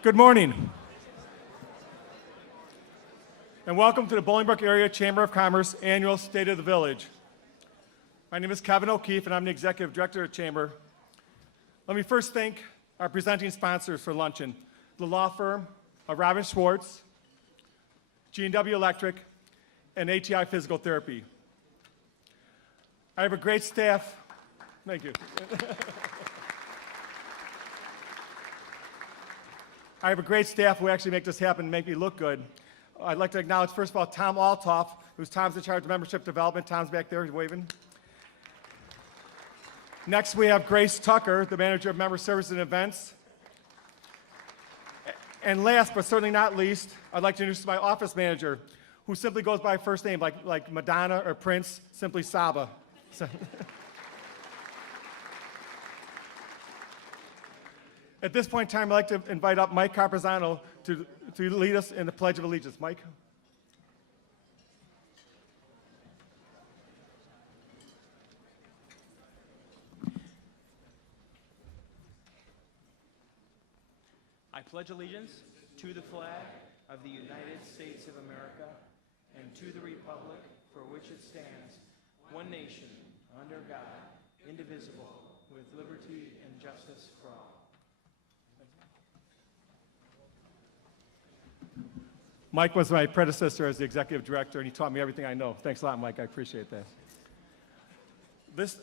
Good morning, and welcome to the Bolingbroke Area Chamber of Commerce Annual State of the Village. My name is Kevin O'Keefe, and I'm the Executive Director of the Chamber. Let me first thank our presenting sponsors for luncheon, the law firm of Robin Schwartz, G&W Electric, and ATI Physical Therapy. I have a great staff. Thank you. I have a great staff who actually make this happen and make me look good. I'd like to acknowledge, first of all, Tom Altoff, who's Tom's in charge of membership development. Tom's back there, he's waving. Next, we have Grace Tucker, the manager of member services and events. And last, but certainly not least, I'd like to introduce my office manager, who simply goes by first name, like Madonna or Prince, simply Saba. So at this point in time, I'd like to invite up Mike Carpazano to lead us in the Pledge of Allegiance. Mike? I pledge allegiance to the flag of the United States of America and to the republic for which it stands, one nation, under God, indivisible, with liberty and justice for all. Mike was my predecessor as the executive director, and he taught me everything I know. Thanks a lot, Mike. I appreciate that.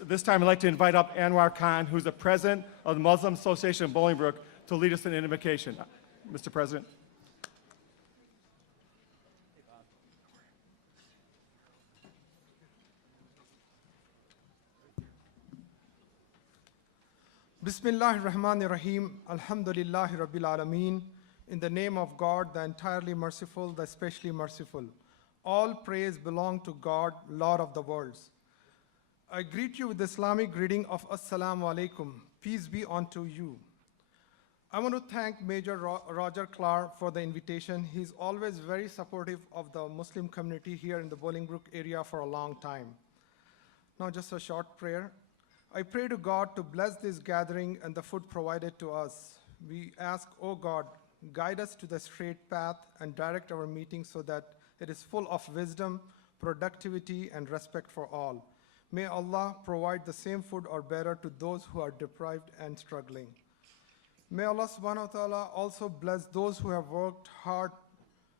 This time, I'd like to invite up Anwar Khan, who's the president of the Muslim Association of Bolingbroke, to lead us in an invocation. Mr. President. Bismillahir Rahmanir Rahim. Alhamdulillahi Rabbil Alameen. In the name of God, the entirely merciful, the especially merciful. All praise belong to God, Lord of the worlds. I greet you with the Islamic greeting of Assalamu Alaikum. Peace be unto you. I want to thank Major Roger Clark for the invitation. He's always very supportive of the Muslim community here in the Bolingbroke area for a long time. Now just a short prayer. I pray to God to bless this gathering and the food provided to us. We ask, oh God, guide us to the straight path and direct our meeting so that it is full of wisdom, productivity, and respect for all. May Allah provide the same food or better to those who are deprived and struggling. May Allah subhanahu wa ta'ala also bless those who have worked hard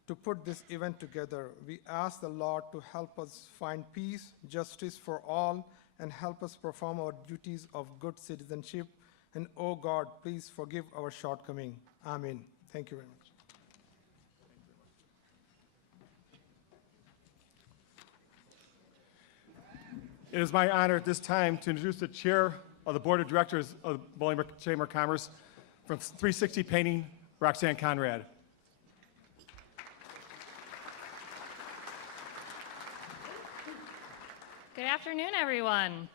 to put this event together. We ask the Lord to help us find peace, justice for all, and help us perform our duties of good citizenship. And oh God, please forgive our shortcoming. Amen. Thank you very much. It is my honor at this time to introduce the chair of the Board of Directors of the Bolingbroke Chamber of Commerce from 360 Painting, Roxanne Conrad. Good afternoon, everyone.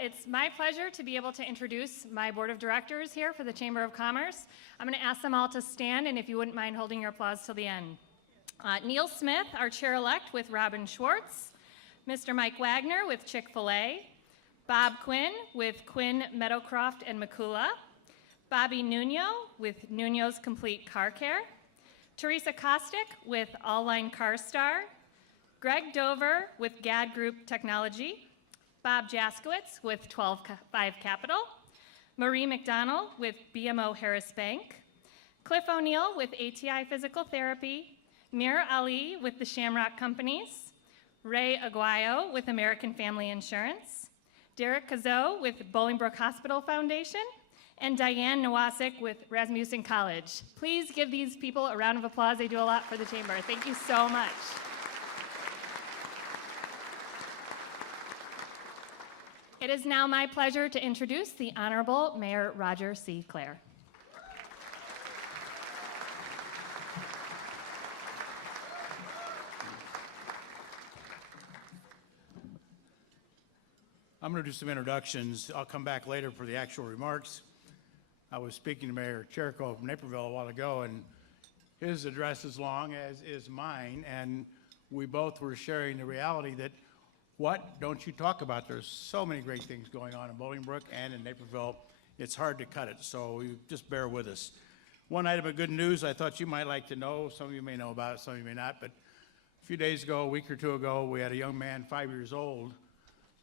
It's my pleasure to be able to introduce my board of directors here for the Chamber of Commerce. I'm going to ask them all to stand, and if you wouldn't mind holding your applause till the end. Neil Smith, our chair-elect with Robin Schwartz, Mr. Mike Wagner with Chick-fil-A, Bob Quinn with Quinn, Meadowcroft, and Makula, Bobby Nuno with Nuno's Complete Car Care, Teresa Kostick with All Line Car Star, Greg Dover with GAD Group Technology, Bob Jaskowitz with 12-5 Capital, Marie McDonald with BMO Harris Bank, Cliff O'Neill with ATI Physical Therapy, Mir Ali with the Shamrock Companies, Ray Aguayo with American Family Insurance, Derek Cazot with Bolingbroke Hospital Foundation, and Diane Nowasek with Rasmussen College. Please give these people a round of applause. They do a lot for the Chamber. Thank you so much. It is now my pleasure to introduce the Honorable Mayor Roger C. Clare. I'm going to do some introductions. I'll come back later for the actual remarks. I was speaking to Mayor Jericho from Naperville a while ago, and his address is long, as is mine, and we both were sharing the reality that what don't you talk about? There's so many great things going on in Bolingbroke and in Naperville. It's hard to cut it, so you just bear with us. One item of good news I thought you might like to know. Some of you may know about it, some of you may not. But a few days ago, a week or two ago, we had a young man, 5 years old,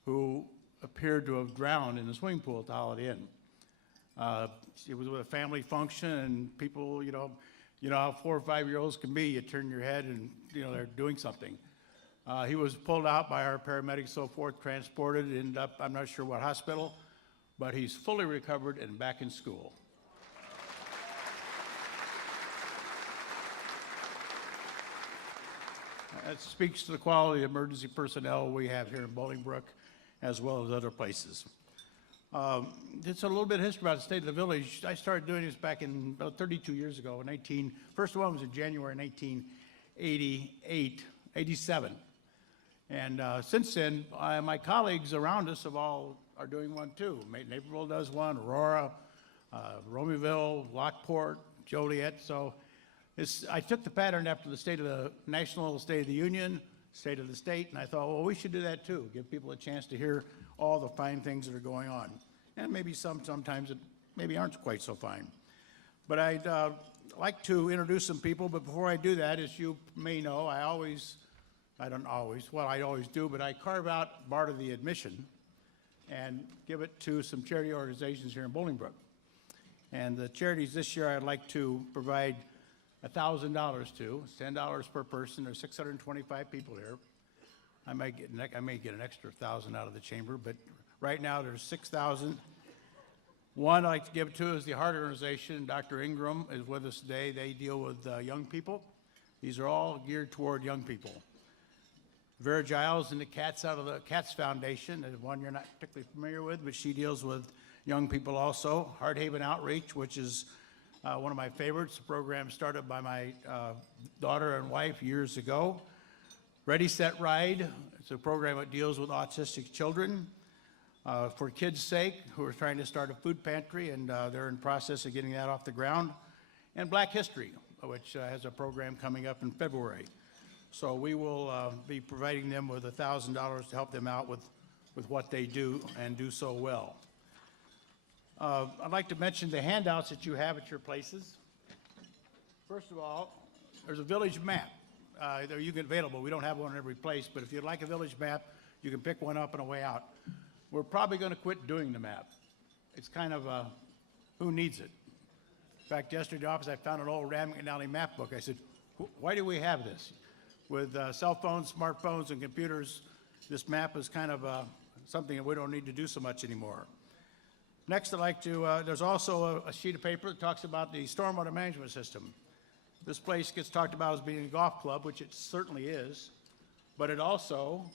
who appeared to have drowned in the swimming pool at the Holiday Inn. It was with a family function, and people, you know how 4 or 5 year olds can be. You turn your head, and they're doing something. He was pulled out by our paramedics, so forth, transported, ended up, I'm not sure what hospital, but he's fully recovered and back in school. That speaks to the quality of emergency personnel we have here in Bolingbroke, as well as other places. Just a little bit of history about the state of the village. I started doing this back in about 32 years ago. First one was in January 1987. And since then, my colleagues around us are doing one too. Naperville does one, Aurora, Romeoville, Lockport, Joliet. So I took the pattern after the National State of the Union, State of the State, and I thought, well, we should do that too. Give people a chance to hear all the fine things that are going on. And maybe sometimes it maybe aren't quite so fine. But I'd like to introduce some people, but before I do that, as you may know, I always do, but I carve out part of the admission and give it to some charity organizations here in Bolingbroke. And the charities this year I'd like to provide $1,000 to. It's $10 per person. There's 625 people here. I may get an extra 1,000 out of the chamber, but right now there's 6,000. One I'd like to give it to is the Hart organization. Dr. Ingram is with us today. They deal with young people. These are all geared toward young people. Vera Giles and the Cats out of the Cats Foundation is one you're not particularly familiar with, but she deals with young people also. Heart Haven Outreach, which is one of my favorites, a program started by my daughter and wife years ago. Ready, Set, Ride, it's a program that deals with autistic children. For Kids' Sake, who are trying to start a food pantry, and they're in process of getting that off the ground. And Black History, which has a program coming up in February. So we will be providing them with $1,000 to help them out with what they do and do so well. I'd like to mention the handouts that you have at your places. First of all, there's a village map. You can available. We don't have one in every place, but if you'd like a village map, you can pick one up on the way out. We're probably going to quit doing the map. It's kind of who needs it? In fact, yesterday in the office, I found an old Ramsey Alley map book. I said, why do we have this? With cell phones, smartphones, and computers, this map is kind of something that we don't need to do so much anymore. Next, I'd like to, there's also a sheet of paper that talks about the stormwater management system. This place gets talked about as being a golf club, which it certainly is, but it also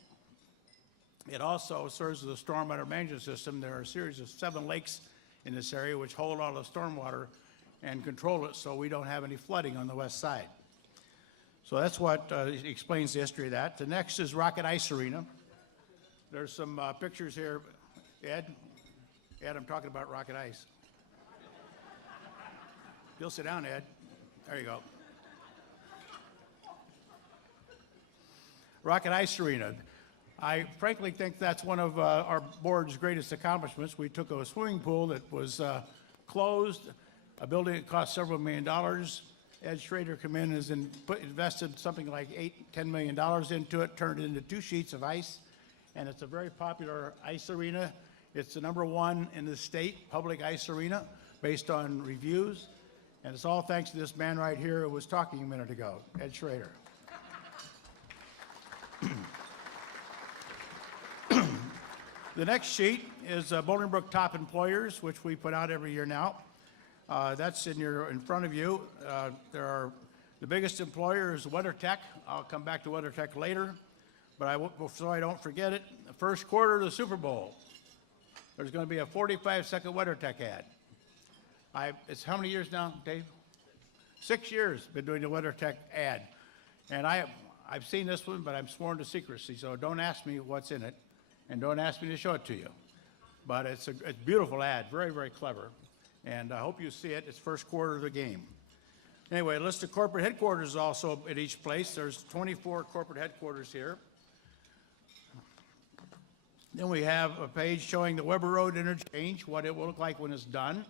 serves as a stormwater management system. There are a series of 7 lakes in this area which hold all the stormwater and control it so we don't have any flooding on the west side. So that's what explains the history of that. The next is Rocket Ice Arena. There's some pictures here. Ed, I'm talking about Rocket Ice. You'll sit down, Ed. There you go. Rocket Ice Arena. I frankly think that's one of our board's greatest accomplishments. We took a swimming pool that was closed, a building that cost several $1 million. Ed Schrader came in and invested something like $10 million into it, turned it into 2 sheets of ice, and it's a very popular ice arena. It's the #1 in the state, public ice arena, based on reviews, and it's all thanks to this man right here who was talking a minute ago, Ed Schrader. The next sheet is Bolingbrook Top Employers, which we put out every year now. That's in front of you. The biggest employer is WeatherTech. I'll come back to WeatherTech later, but so I don't forget it, the first quarter of the Super Bowl, there's going to be a 45-second WeatherTech ad. It's how many years now, Dave? 6 years been doing the WeatherTech ad, and I've seen this one, but I'm sworn to secrecy, so don't ask me what's in it, and don't ask me to show it to you. But it's a beautiful ad, very, very clever. And I hope you see it. It's first quarter of the game. Anyway, a list of corporate headquarters is also at each place. There's 24 corporate headquarters here. Then we have a page showing the Weber Road interchange, what it will look like when it's done,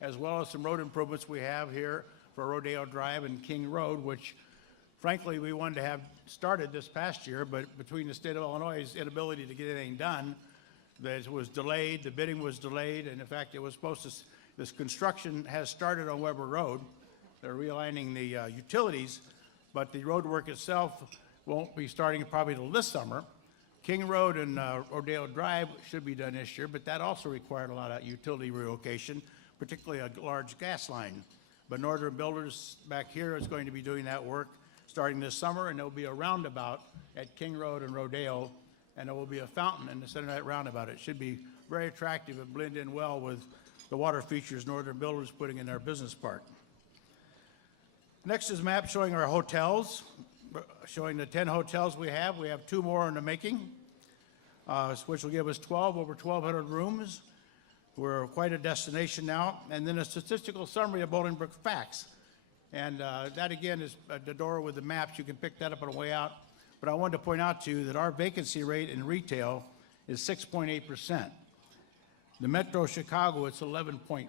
as well as some road improvements we have here for Rodeo Drive and King Road, which frankly we wanted to have started this past year, but between the state of Illinois' inability to get anything done, that was delayed, the bidding was delayed, and in fact it was supposed to, this construction has started on Weber Road. They're realigning the utilities, but the road work itself won't be starting probably till this summer. King Road and Rodeo Drive should be done this year, but that also required a lot of utility relocation, particularly a large gas line. But Northern Builders back here is going to be doing that work starting this summer, and there'll be a roundabout at King Road and Rodeo, and there will be a fountain in the center of that roundabout. It should be very attractive and blend in well with the water features Northern Builders putting in their business park. Next is a map showing our hotels, showing the 10 hotels we have. We have 2 more in the making, which will give us over 1,200 rooms. We're quite a destination now. And then a statistical summary of Bolingbroke facts. And that again is the door with the maps. You can pick that up on the way out. But I wanted to point out to you that our vacancy rate in retail is 6.8%. The Metro Chicago, it's 11.4.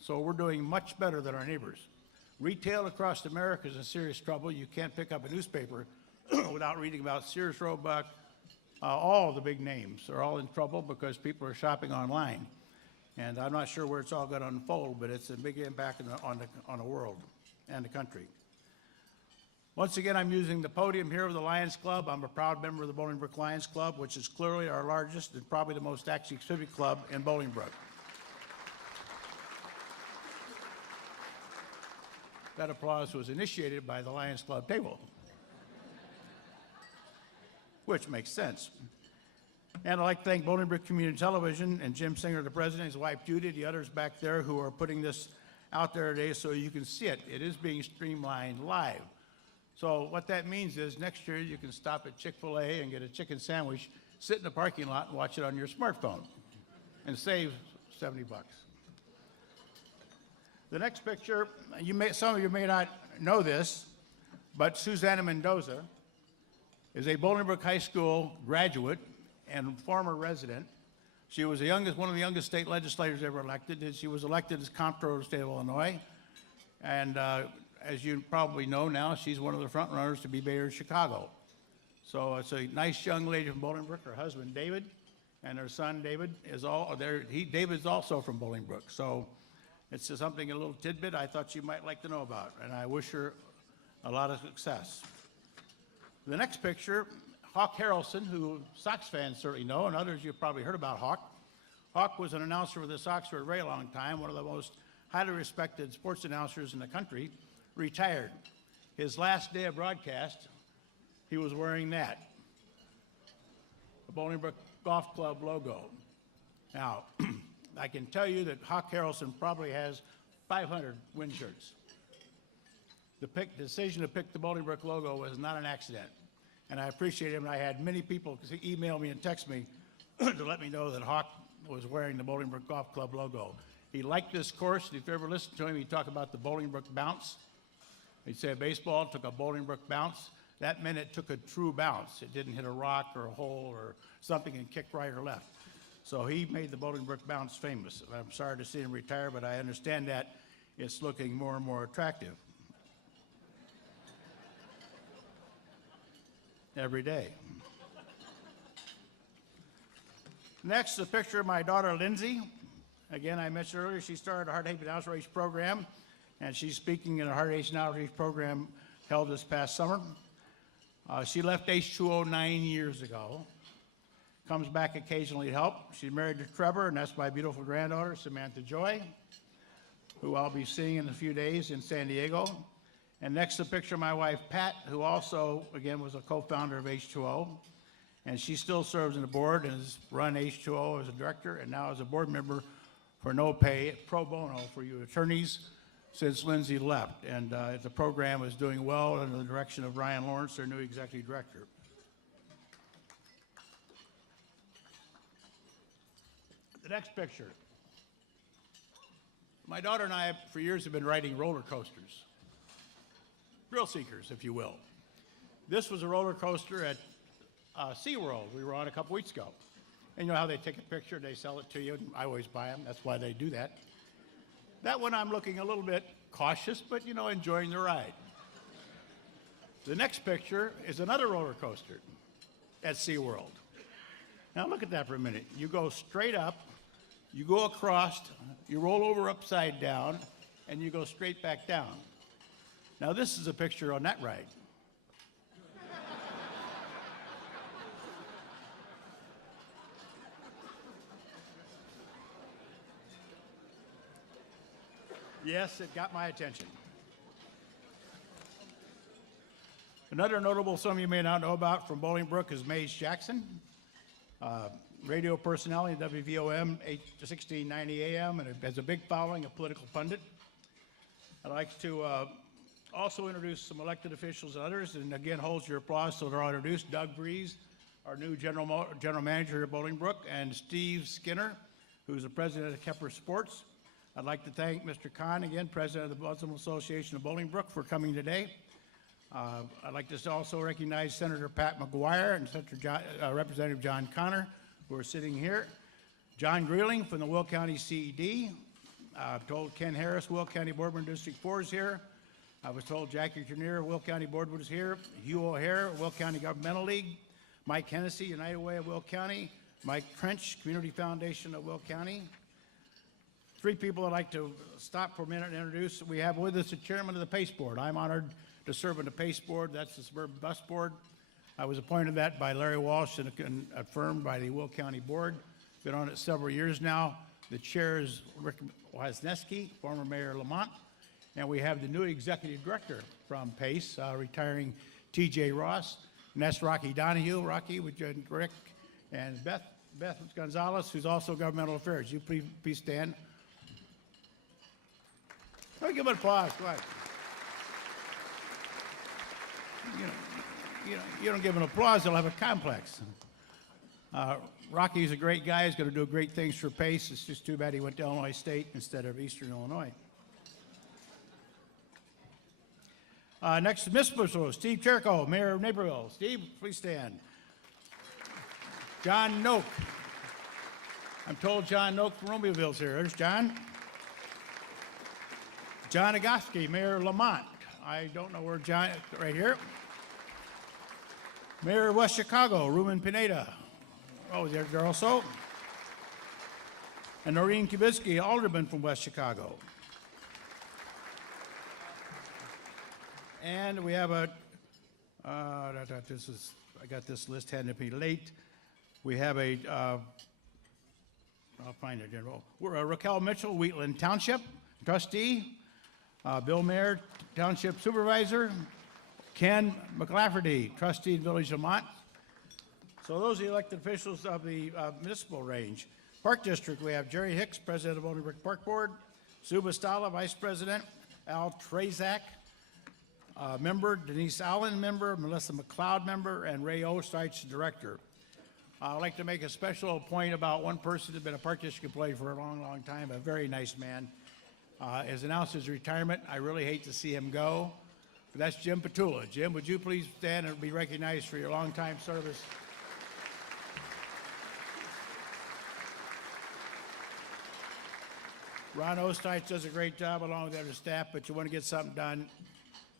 So we're doing much better than our neighbors. Retail across America is in serious trouble. You can't pick up a newspaper without reading about Sears, Roebuck. All the big names are all in trouble because people are shopping online. And I'm not sure where it's all going to unfold, but it's a big impact on the world and the country. Once again, I'm using the podium here of the Lions Club. I'm a proud member of the Bolingbroke Lions Club, which is clearly our largest and probably the most active civic club in Bolingbroke. That applause was initiated by the Lions Club table, which makes sense. And I'd like to thank Bolingbroke Community Television and Jim Singer, the president, his wife Judy, the others back there who are putting this out there today so you can see it. It is being streamlined live. So what that means is next year you can stop at Chick-fil-A and get a chicken sandwich, sit in the parking lot and watch it on your smartphone and save 70 bucks. The next picture, some of you may not know this, but Susanna Mendoza is a Bolingbroke High School graduate and former resident. She was one of the youngest state legislators ever elected. She was elected as comptroller of the state of Illinois. And as you probably know now, she's one of the front runners to be mayor of Chicago. So it's a nice young lady from Bolingbroke. Her husband, David, and her son, David, is all there. David's also from Bolingbroke. So it's just something, a little tidbit I thought you might like to know about. And I wish her a lot of success. The next picture, Hawk Harrelson, who Sox fans certainly know, and others you've probably heard about Hawk. Hawk was an announcer with the Sox for a very long time, one of the most highly respected sports announcers in the country, retired. His last day of broadcast, he was wearing that, the Bolingbroke Golf Club logo. Now, I can tell you that Hawk Harrelson probably has 500 win shirts. The decision to pick the Bolingbroke logo was not an accident. And I appreciate him. And I had many people email me and text me to let me know that Hawk was wearing the Bolingbroke Golf Club logo. He liked this course. If you ever listen to him, he'd talk about the Bolingbroke bounce. He'd say baseball took a Bolingbroke bounce. That meant it took a true bounce. It didn't hit a rock or a hole or something and kick right or left. So he made the Bolingbroke bounce famous. I'm sorry to see him retire, but I understand that it's looking more and more attractive every day. Next, a picture of my daughter, Lindsay. Again, I mentioned earlier, she started a Heart Haven Outreach program, and she's speaking in a Heart Haven Outreach program held this past summer. She left H2O 9 years ago. Comes back occasionally to help. She's married to Trevor, and that's my beautiful granddaughter, Samantha Joy, who I'll be seeing in a few days in San Diego. And next, a picture of my wife, Pat, who also, again, was a co-founder of H2O. And she still serves on the board and has run H2O as a director and now as a board member for no pay, pro bono for you attorneys since Lindsay left. And the program is doing well under the direction of Ryan Lawrence, their new executive director. The next picture. My daughter and I, for years, have been riding roller coasters. Thrill seekers, if you will. This was a roller coaster at SeaWorld we were on a couple weeks ago. And you know how they take a picture, they sell it to you, and I always buy them, that's why they do that. That one I'm looking a little bit cautious, but you know, enjoying the ride. The next picture is another roller coaster at SeaWorld. Now look at that for a minute. You go straight up, you go across, you roll over upside down, and you go straight back down. Now this is a picture on that ride. Yes, it got my attention. Another notable, some of you may not know about, from Bolingbroke is Maze Jackson, radio personality, WVOM 1690 AM, and has a big following, a political pundit. I'd like to also introduce some elected officials and others, and again, hold your applause so they're all introduced. Doug Breeze, our new general manager at Bolingbroke, and Steve Skinner, who's the president of Kepler Sports. I'd like to thank Mr. Khan, again, president of the Muslim Association of Bolingbroke, for coming today. I'd like to also recognize Senator Pat McGuire and Representative John Connor, who are sitting here. John Greeling from the Will County CED. I've told Ken Harris, Will County Boardman District 4 is here. I was told Jackie Trenier, Will County Board was here. Hugh O'Hare, Will County Governmental League. Mike Hennessy, United Way of Will County. Mike Trench, Community Foundation of Will County. Three people I'd like to stop for a minute and introduce. We have with us the chairman of the PACE Board. I'm honored to serve on the PACE Board. That's the Suburban Bus Board. I was appointed that by Larry Walsh and affirmed by the Will County Board. Been on it several years now. The chair is Rick Wisniewski, former Mayor Lamont. And we have the new executive director from PACE, retiring TJ Ross. And that's Rocky Donahue. Rocky, with Rick, and Beth Gonzalez, who's also governmental affairs. You please stand. Let me give him an applause. Go ahead. You don't give an applause, they'll have a complex. Rocky's a great guy. He's going to do great things for PACE. It's just too bad he went to Illinois State instead of Eastern Illinois. Next, Miss Bushel, Steve Jericho, Mayor of Naperville. Steve, please stand. John Noak. I'm told John Noak from Romeoville's here. There's John. John Agoski, Mayor of Lamont. I don't know where John, right here. Mayor of West Chicago, Ruben Pineda. Oh, there also. And Noreen Kubitsky, Alderman from West Chicago. And we have I got this list handed to me late. We have I'll find it, General. We're Raquel Mitchell, Wheatland Township, trustee. Bill Mayer, Township Supervisor. Ken McLafferty, trustee in Village of Lamont. So those are the elected officials of the municipal range. Park District, we have Jerry Hicks, President of Bolingbroke Park Board. Sue Bastala, Vice President. Al Trazak, member. Denise Allen, member. Melissa McLeod, member. And Ray Osteich, Director. I'd like to make a special point about one person who's been a Park District employee for a long, long time, a very nice man. Has announced his retirement. I really hate to see him go. But that's Jim Petula. Jim, would you please stand and be recognized for your long-time service? Ron Osteich does a great job along with other staff, but you want to get something done,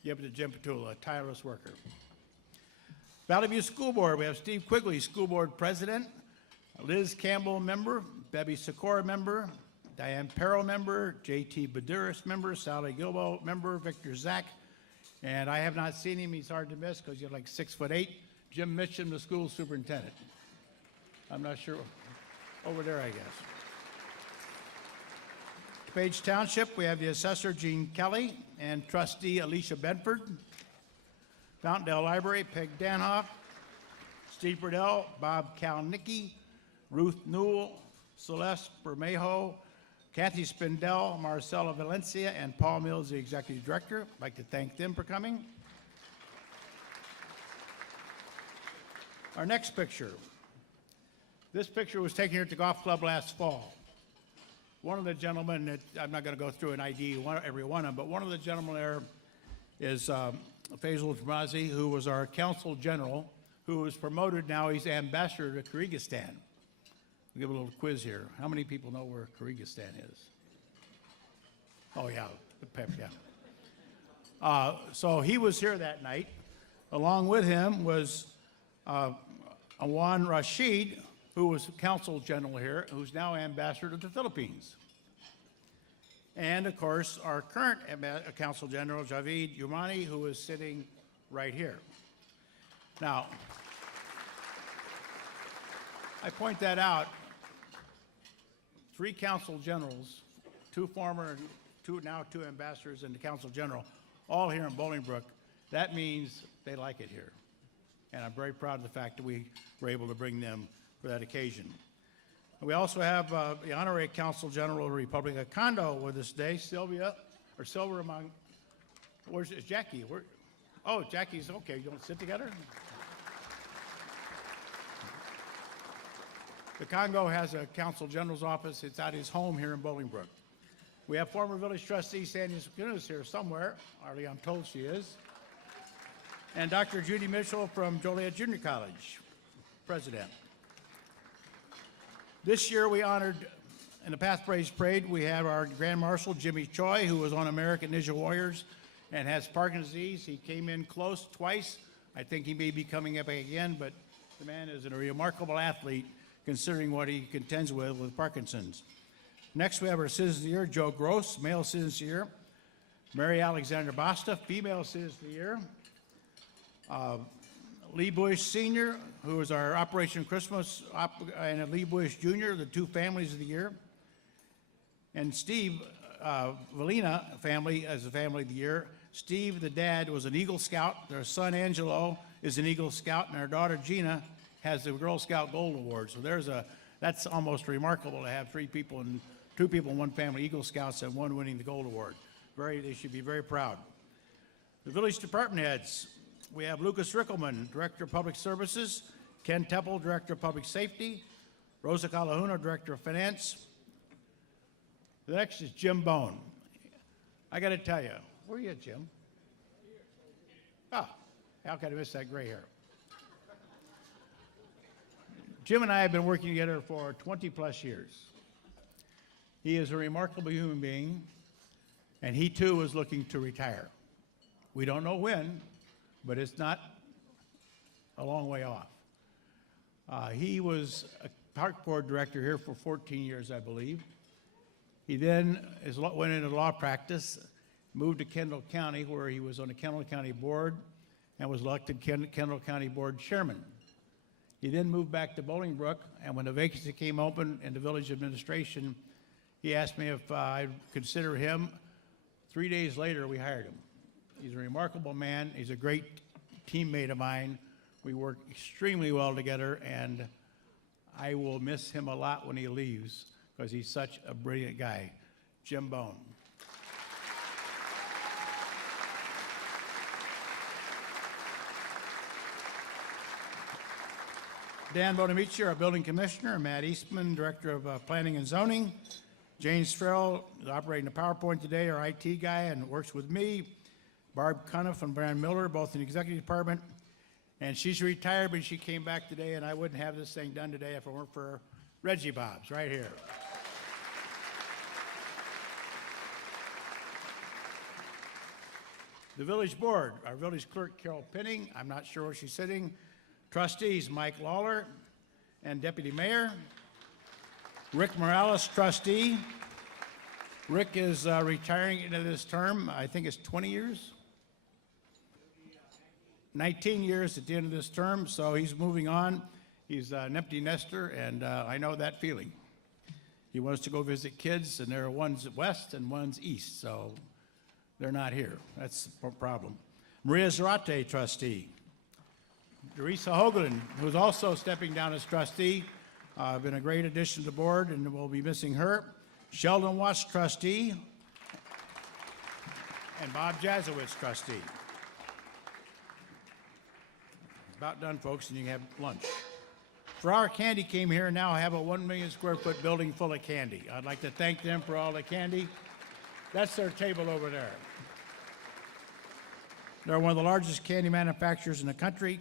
give it to Jim Petula, a tireless worker. Valley View School Board, we have Steve Quigley, School Board President, Liz Campbell, member, Bebby Sikora, member, Diane Perro, member, J.T. Baduris, member, Sally Gilbo, member, Victor Zach, and I have not seen him. He's hard to miss because he's like 6'8". Jim Mitchum, the school superintendent. I'm not sure. Over there, I guess. Page Township, we have the assessor, Gene Kelly, and trustee, Alicia Bedford. Fountaindale Library, Peg Danhoff, Steve Burdell, Bob Kalnicki, Ruth Newell, Celeste Bermejo, Kathy Spindell, Marcela Valencia, and Paul Mills, the executive director. I'd like to thank them for coming. Our next picture. This picture was taken here at the golf club last fall. One of the gentlemen, I'm not going to go through an ID every one of them, but one of the gentlemen there is Faisal Jamazi, who was our consul general, who was promoted now. He's ambassador to Kyrgyzstan. We'll give a little quiz here. How many people know where Kyrgyzstan is? Oh, yeah, the pep, yeah. So he was here that night. Along with him was Awan Rashid, who was consul general here, who's now ambassador to the Philippines. And, of course, our current consul general, Javid Umani, who is sitting right here. Now, I point that out. 3 consul generals, 2 former, now 2 ambassadors, and the consul general, all here in Bolingbroke. That means they like it here. And I'm very proud of the fact that we were able to bring them for that occasion. We also have the Honorary Consul General of the Republic of Congo with us today, Silva among, where's Jackie? Oh, Jackie's okay. You want to sit together? The Congo has a Consul General's office. It's at his home here in Bolingbroke. We have former village trustee Sandy Skunas here somewhere. Hardly I'm told she is. And Dr. Judy Mitchell from Joliet Junior College, president. This year we honored, in the Path Praise Parade, we have our Grand Marshal, Jimmy Choi, who was on American Ninja Warriors and has Parkinson's disease. He came in close twice. I think he may be coming up again, but the man is a remarkable athlete considering what he contends with Parkinson's. Next, we have our Citizen of the Year, Joe Gross, male Citizen of the Year. Mary Alexander Basta, female Citizen of the Year. Lee Bush Sr., who is our Operation Christmas, and Lee Bush Jr., the 2 families of the year. And Steve Valina family as the family of the year. Steve, the dad, was an Eagle Scout. Their son, Angelo, is an Eagle Scout, and our daughter, Gina, has the Girl Scout Gold Award. So that's almost remarkable to have 2 people in one family, Eagle Scouts, and 1 winning the Gold Award. They should be very proud. The village department heads, we have Lucas Rickelman, Director of Public Services, Ken Temple, Director of Public Safety, Rosa Calahuna, Director of Finance. The next is Jim Bowen. I got to tell you, where are you at, Jim? Oh, how could I miss that gray hair? Jim and I have been working together for 20-plus years. He is a remarkable human being, and he too is looking to retire. We don't know when, but it's not a long way off. He was a park board director here for 14 years, I believe. He then went into law practice, moved to Kendall County, where he was on the Kendall County Board and was elected Kendall County Board Chairman. He then moved back to Bolingbroke, and when the vacancy came open in the village administration, he asked me if I'd consider him. 3 days later, we hired him. He's a remarkable man. He's a great teammate of mine. We work extremely well together, and I will miss him a lot when he leaves because he's such a brilliant guy. Jim Bowen. Dan Bonamici, our building commissioner, Matt Eastman, director of planning and zoning. James Farrell is operating the PowerPoint today, our IT guy, and works with me. Barb Cuniff and Brian Miller, both in the executive department. And she's retired, but she came back today, and I wouldn't have this thing done today if it weren't for Reggie Bobs right here. The village board, our village clerk, Carol Pinning, I'm not sure where she's sitting. Trustees, Mike Lawler and Deputy Mayor. Rick Morales, trustee. Rick is retiring into this term. I think it's 20 years. 19 years at the end of this term, so he's moving on. He's an empty nester, and I know that feeling. He wants to go visit kids, and there are ones west and ones east, so they're not here. That's the problem. Maria Zarate, trustee. Teresa Hoagland, who's also stepping down as trustee, been a great addition to the board, and we'll be missing her. Sheldon Watts, trustee, and Bob Jazowitz, trustee. About done, folks, and you can have lunch. Farrar Candy came here and now have a 1 million square foot building full of candy. I'd like to thank them for all the candy. That's their table over there. They're one of the largest candy manufacturers in the country.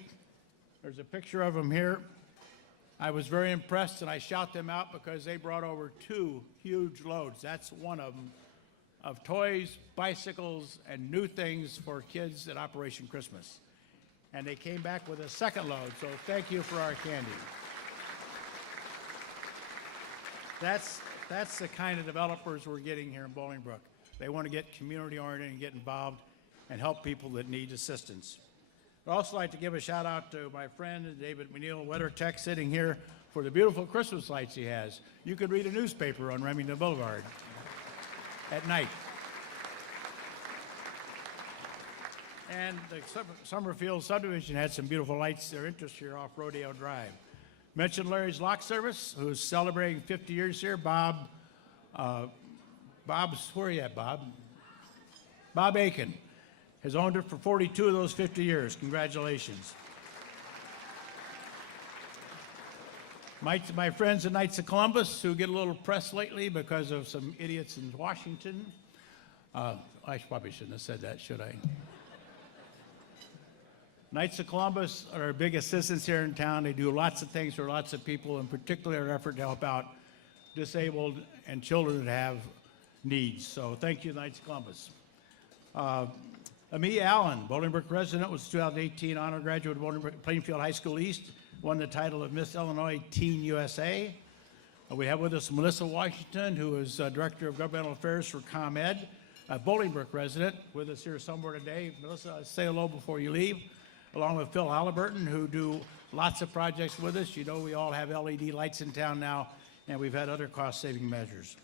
There's a picture of them here. I was very impressed, and I shout them out because they brought over 2 huge loads. That's one of them. of toys, bicycles, and new things for kids at Operation Christmas. And they came back with a second load, so thank you for our candy. That's the kind of developers we're getting here in Bolingbroke. They want to get community-oriented and get involved and help people that need assistance. I'd also like to give a shout out to my friend David McNeil, WeatherTech, sitting here for the beautiful Christmas lights he has. You could read a newspaper on Remington Boulevard at night. And the Summerfield subdivision had some beautiful lights. Their interest here off Rodeo Drive. Mentioned Larry's Lock Service, who's celebrating 50 years here. Bob's, where are you at, Bob? Bob Aiken has owned it for 42 of those 50 years. Congratulations. My friends at Knights of Columbus, who get a little press lately because of some idiots in Washington. I probably shouldn't have said that, should I? Knights of Columbus are our big assistants here in town. They do lots of things for lots of people, in particular our effort to help out disabled and children that have needs. So thank you, Knights of Columbus. Amia Allen, Bolingbroke resident, was 2018 honor graduate of Bolingbroke Plainfield High School East, won the title of Miss Illinois Teen USA. We have with us Melissa Washington, who is Director of Governmental Affairs for ComEd, a Bolingbroke resident, with us here somewhere today. Melissa, say hello before you leave, along with Phil Halliburton, who do lots of projects with us. You know we all have LED lights in town now, and we've had other cost-saving measures.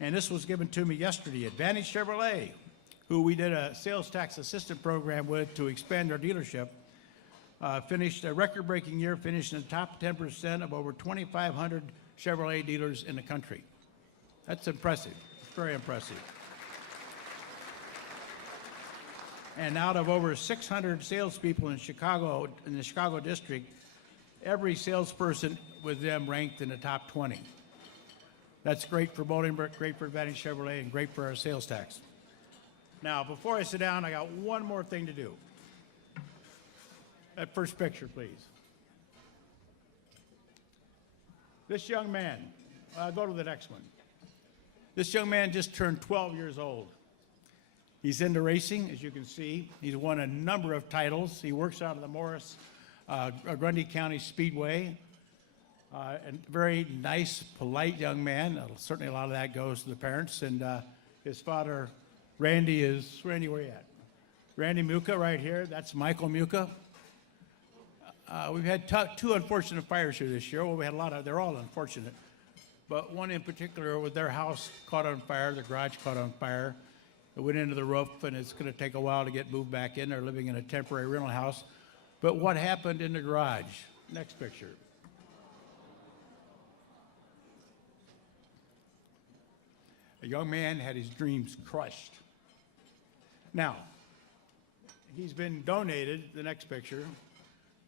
And this was given to me yesterday. Advantage Chevrolet, who we did a sales tax assistant program with to expand our dealership, finished a record-breaking year, finished in the top 10% of over 2,500 Chevrolet dealers in the country. That's impressive, very impressive. And out of over 600 salespeople in Chicago, in the Chicago district, every salesperson with them ranked in the top 20. That's great for Bolingbroke, great for Advantage Chevrolet, and great for our sales tax. Now, before I sit down, I got one more thing to do. That first picture, please. This young man, go to the next one. This young man just turned 12 years old. He's into racing, as you can see. He's won a number of titles. He works out of the Morris, Grundy County Speedway. And very nice, polite young man. Certainly a lot of that goes to the parents. And his father, Randy, where are you at? Randy Muka right here. That's Michael Muka. We've had two unfortunate fires here this year. Well, we had a lot of, they're all unfortunate. But one in particular, with their house caught on fire, the garage caught on fire. It went into the roof, and it's going to take a while to get moved back in. They're living in a temporary rental house. But what happened in the garage? Next picture. A young man had his dreams crushed. Now, he's been donated, the next picture,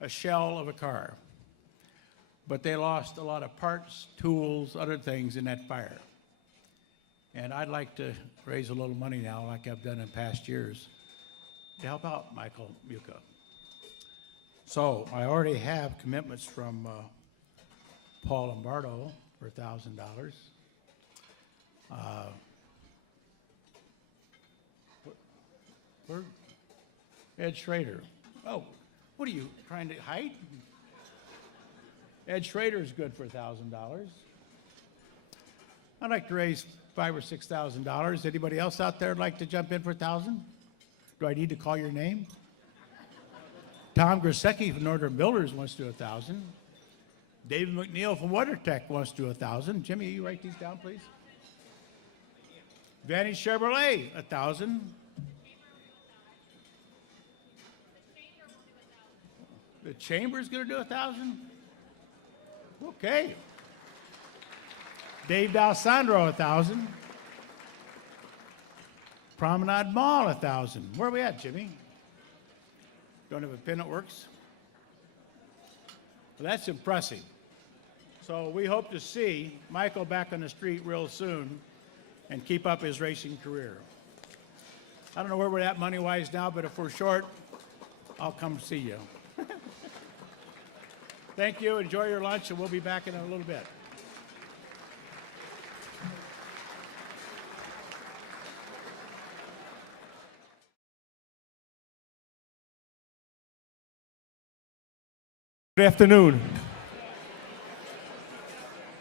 a shell of a car. But they lost a lot of parts, tools, other things in that fire. And I'd like to raise a little money now, like I've done in past years, to help out Michael Muka. So I already have commitments from Paul Lombardo for $1,000. Where? Ed Schrader. Oh, what are you trying to hide? Ed Schrader's good for $1,000. I'd like to raise $5,000 or $6,000. Anybody else out there like to jump in for $1,000? Do I need to call your name? Tom Grasecki from Northern Builders wants to do $1,000. David McNeil from WeatherTech wants to do $1,000. Jimmy, you write these down, please. Vantage Chevrolet, $1,000. The Chamber's going to do $1,000? Okay. Dave D'Alessandro, $1,000. Promenade Mall, $1,000. Where are we at, Jimmy? Don't have a pin that works? Well, that's impressive. So we hope to see Michael back on the street real soon and keep up his racing career. I don't know where we're at money-wise now, but if we're short, I'll come see you. Thank you. Enjoy your lunch, and we'll be back in a little bit. Good afternoon.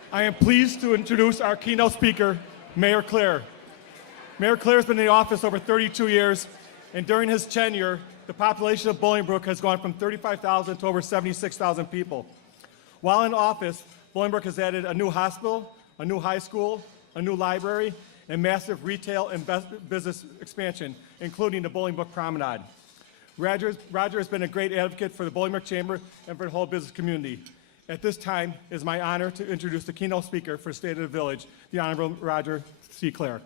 I am pleased to introduce our keynote speaker, Mayor Clare. Mayor Clare has been in the office over 32 years, and during his tenure, the population of Bolingbroke has gone from 35,000 to over 76,000 people. While in office, Bolingbroke has added a new hospital, a new high school, a new library, and massive retail and business expansion, including the Bolingbroke Promenade. Roger has been a great advocate for the Bolingbroke Chamber and for the whole business community. At this time, it is my honor to introduce the keynote speaker for State of the Village, the Honorable Roger C. Clare.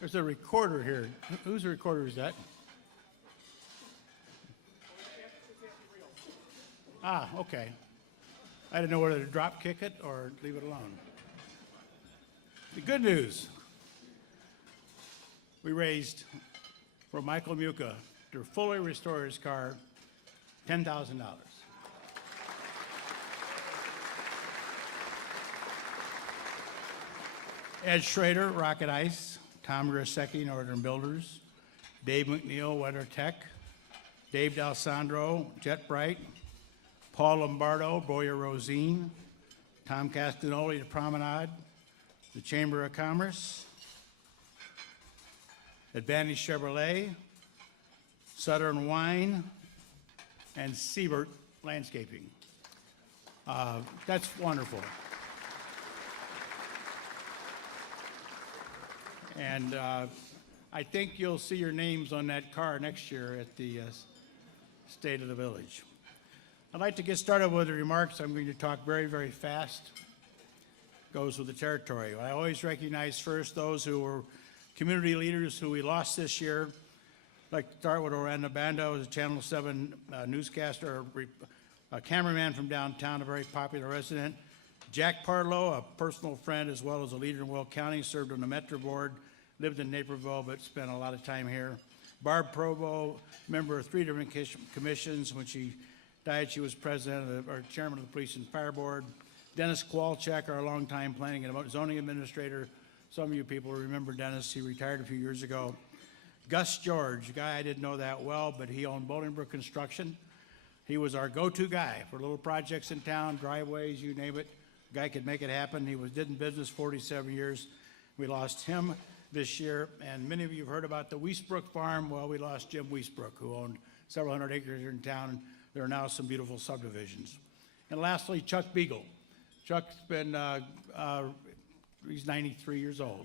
There's a recorder here. Whose recorder is that? Ah, okay. I didn't know whether to drop kick it or leave it alone. The good news, we raised for Michael Muka to fully restore his car $10,000. Ed Schrader, Rocket Ice, Tom Grasecki, Northern Builders, Dave McNeil, Weather Tech, Dave D'Alessandro, Jet Bright, Paul Lombardo, Boyer Rosine, Tom Castanoli, the Promenade, the Chamber of Commerce, Advantage Chevrolet, Southern Wine, and Siebert Landscaping. That's wonderful. And I think you'll see your names on that car next year at the State of the Village. I'd like to get started with the remarks. I'm going to talk very, very fast. Goes with the territory. I always recognize first those who were community leaders who we lost this year. I'd like to start with Orlando Bando, who's a Channel 7 newscaster, a cameraman from downtown, a very popular resident. Jack Parlow, a personal friend as well as a leader in Will County, served on the Metro Board, lived in Naperville but spent a lot of time here. Barb Provo, member of 3 different commissions. When she died, she was president or chairman of the Police and Fire Board. Dennis Kowalczyk, our longtime planning and zoning administrator. Some of you people remember Dennis. He retired a few years ago. Gus George, a guy I didn't know that well, but he owned Bolingbroke Construction. He was our go-to guy for little projects in town, driveways, you name it. The guy could make it happen. He did in business 47 years. We lost him this year, and many of you have heard about the Wiesbrook Farm. Well, we lost Jim Wiesbrook, who owned several hundred acres here in town. There are now some beautiful subdivisions. And lastly, Chuck Beagle. Chuck's been, he's 93 years old.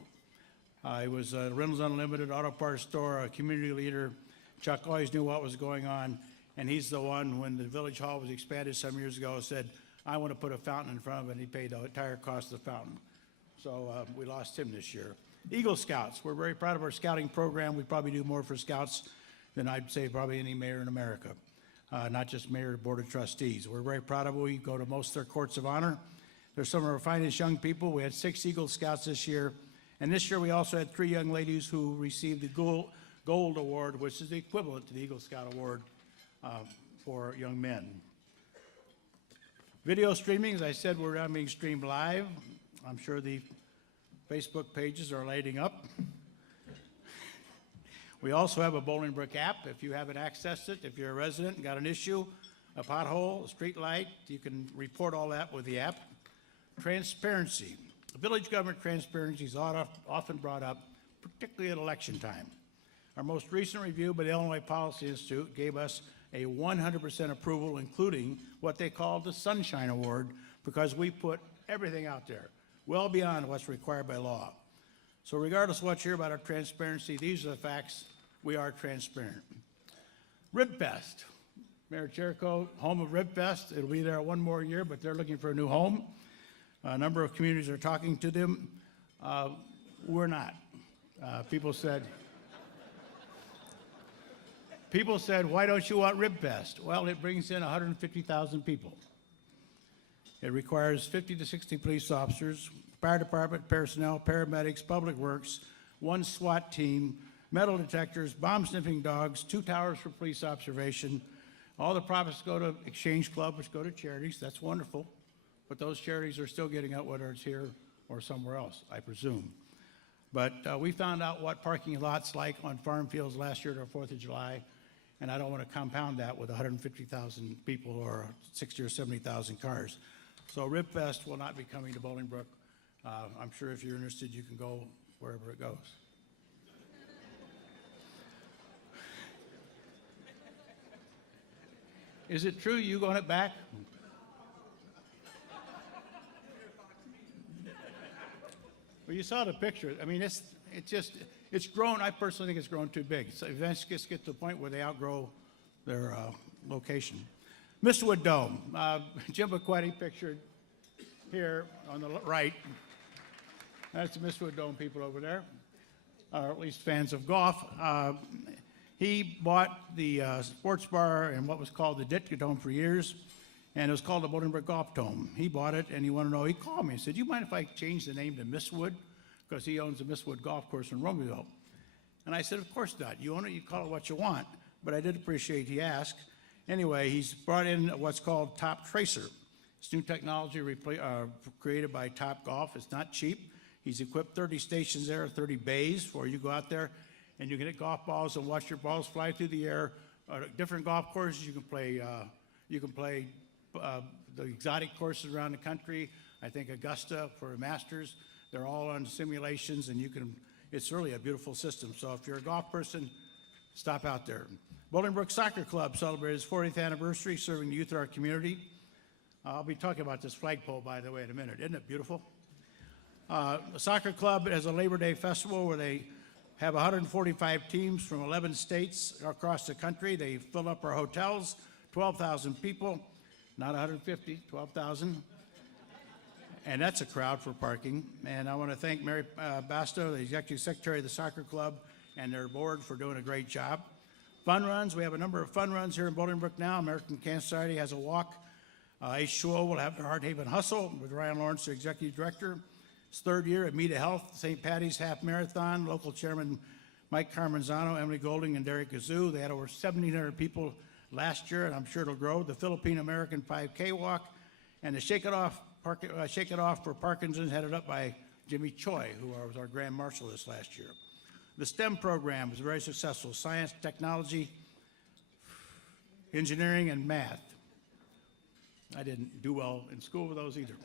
He was a Reynolds Unlimited auto parts store, a community leader. Chuck always knew what was going on, and he's the one, when the Village Hall was expanded some years ago, said, I want to put a fountain in front of it, and he paid the entire cost of the fountain. So we lost him this year. Eagle Scouts, we're very proud of our scouting program. We probably do more for scouts than I'd say probably any mayor in America. Not just mayor or board of trustees. We're very proud of it. We go to most of their courts of honor. They're some of our finest young people. We had 6 Eagle Scouts this year. And this year we also had 3 young ladies who received the Gold Award, which is the equivalent to the Eagle Scout Award for young men. Video streaming, as I said, we're now being streamed live. I'm sure the Facebook pages are lighting up. We also have a Bolingbroke app. If you haven't accessed it, if you're a resident and got an issue, a pothole, a street light, you can report all that with the app. Transparency. Village government transparency is often brought up, particularly at election time. Our most recent review by the Illinois Policy Institute gave us a 100% approval, including what they call the Sunshine Award, because we put everything out there, well beyond what's required by law. So regardless of what you hear about our transparency, these are the facts. We are transparent. Ribfest. Mayor Jericho, home of Ribfest. It'll be there one more year, but they're looking for a new home. A number of communities are talking to them. We're not. People said, why don't you want Ribfest? Well, it brings in 150,000 people. It requires 50 to 60 police officers, fire department personnel, paramedics, public works, 1 SWAT team, metal detectors, bomb sniffing dogs, 2 towers for police observation. All the profits go to Exchange Club, which go to charities. That's wonderful. But those charities are still getting out, whether it's here or somewhere else, I presume. But we found out what parking lots like on farm fields last year to 4th of July, and I don't want to compound that with 150,000 people or 60 or 70,000 cars. So RibFest will not be coming to Bolingbroke. I'm sure if you're interested, you can go wherever it goes. Is it true you want it back? Well, you saw the picture. I mean, it's grown. I personally think it's grown too big. So eventually it gets to the point where they outgrow their location. Mistwood Dome. Jim McQuetty pictured here on the right. That's the Mistwood Dome people over there, or at least fans of golf. He bought the sports bar in what was called the Ditka Dome for years, and it was called the Bolingbroke Golf Dome. He bought it, and he wanted to know. He called me and said, "Do you mind if I change the name to Mistwood?" Because he owns the Mistwood Golf Course in Romeoville. And I said, "Of course not. You own it, you call it what you want." But I did appreciate he asked. Anyway, he's brought in what's called Top Tracer. It's new technology created by Top Golf. It's not cheap. He's equipped 30 stations there, 30 bays, where you go out there and you can hit golf balls and watch your balls fly through the air. Different golf courses you can play. The exotic courses around the country. I think Augusta for Masters. They're all on simulations, and it's really a beautiful system. So if you're a golf person, stop out there. Bolingbroke Soccer Club celebrated its 40th anniversary, serving the youth of our community. I'll be talking about this flagpole, by the way, in a minute. Isn't it beautiful? The soccer club has a Labor Day festival where they have 145 teams from 11 states across the country. They fill up our hotels, 12,000 people, not 150, 12,000. And that's a crowd for parking. And I want to thank Mary Basto, the executive secretary of the soccer club, and their board for doing a great job. Fun runs, we have a number of fun runs here in Bolingbroke now. American Cancer Society has a walk. H2O will have the Heart Haven Hustle with Ryan Lawrence, the executive director. It's third year at Meeta Health, St. Patty's Half Marathon, local chairman Mike Carmanzano, Emily Golding, and Derek Gazoo. They had over 1,700 people last year, and I'm sure it'll grow. The Philippine American 5K walk, and the Shake It Off for Parkinson's, headed up by Jimmy Choi, who was our Grand Marshal this last year. The STEM program was very successful: science, technology, engineering, and math. I didn't do well in school with those either.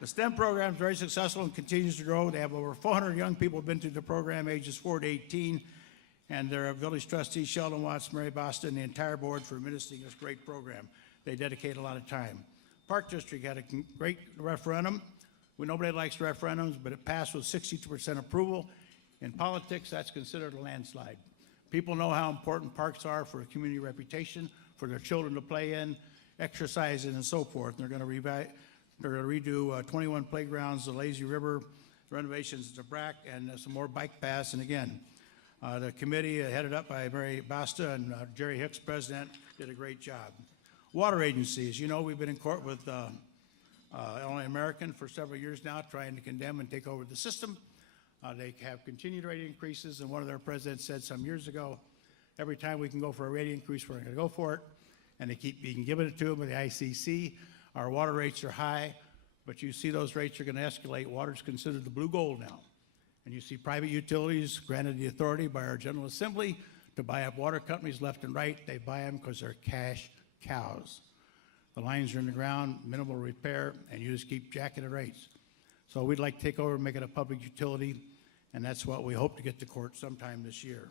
The STEM program is very successful and continues to grow. They have over 400 young people who have been through the program, ages 4 to 18, and their village trustees, Sheldon Watts, Mary Boston, and the entire board for administering this great program. They dedicate a lot of time. Park District had a great referendum. Nobody likes referendums, but it passed with 62% approval. In politics, that's considered a landslide. People know how important parks are for a community reputation, for their children to play in, exercise in, and so forth. And they're going to redo 21 playgrounds, the Lazy River, renovations to Brack, and some more bike paths. And again, the committee headed up by Mary Basta and Jerry Hicks, president, did a great job. Water agencies, you know, we've been in court with Illinois American for several years now, trying to condemn and take over the system. They have continued rate increases, and one of their presidents said some years ago, every time we can go for a rate increase, we're going to go for it. And they keep being given it to them with the ICC. Our water rates are high, but you see those rates are going to escalate. Water is considered the blue gold now. And you see private utilities granted the authority by our General Assembly to buy up water companies left and right. They buy them because they're cash cows. The lines are in the ground, minimal repair, and you just keep jacking the rates. So we'd like to take over and make it a public utility, and that's what we hope to get to court sometime this year.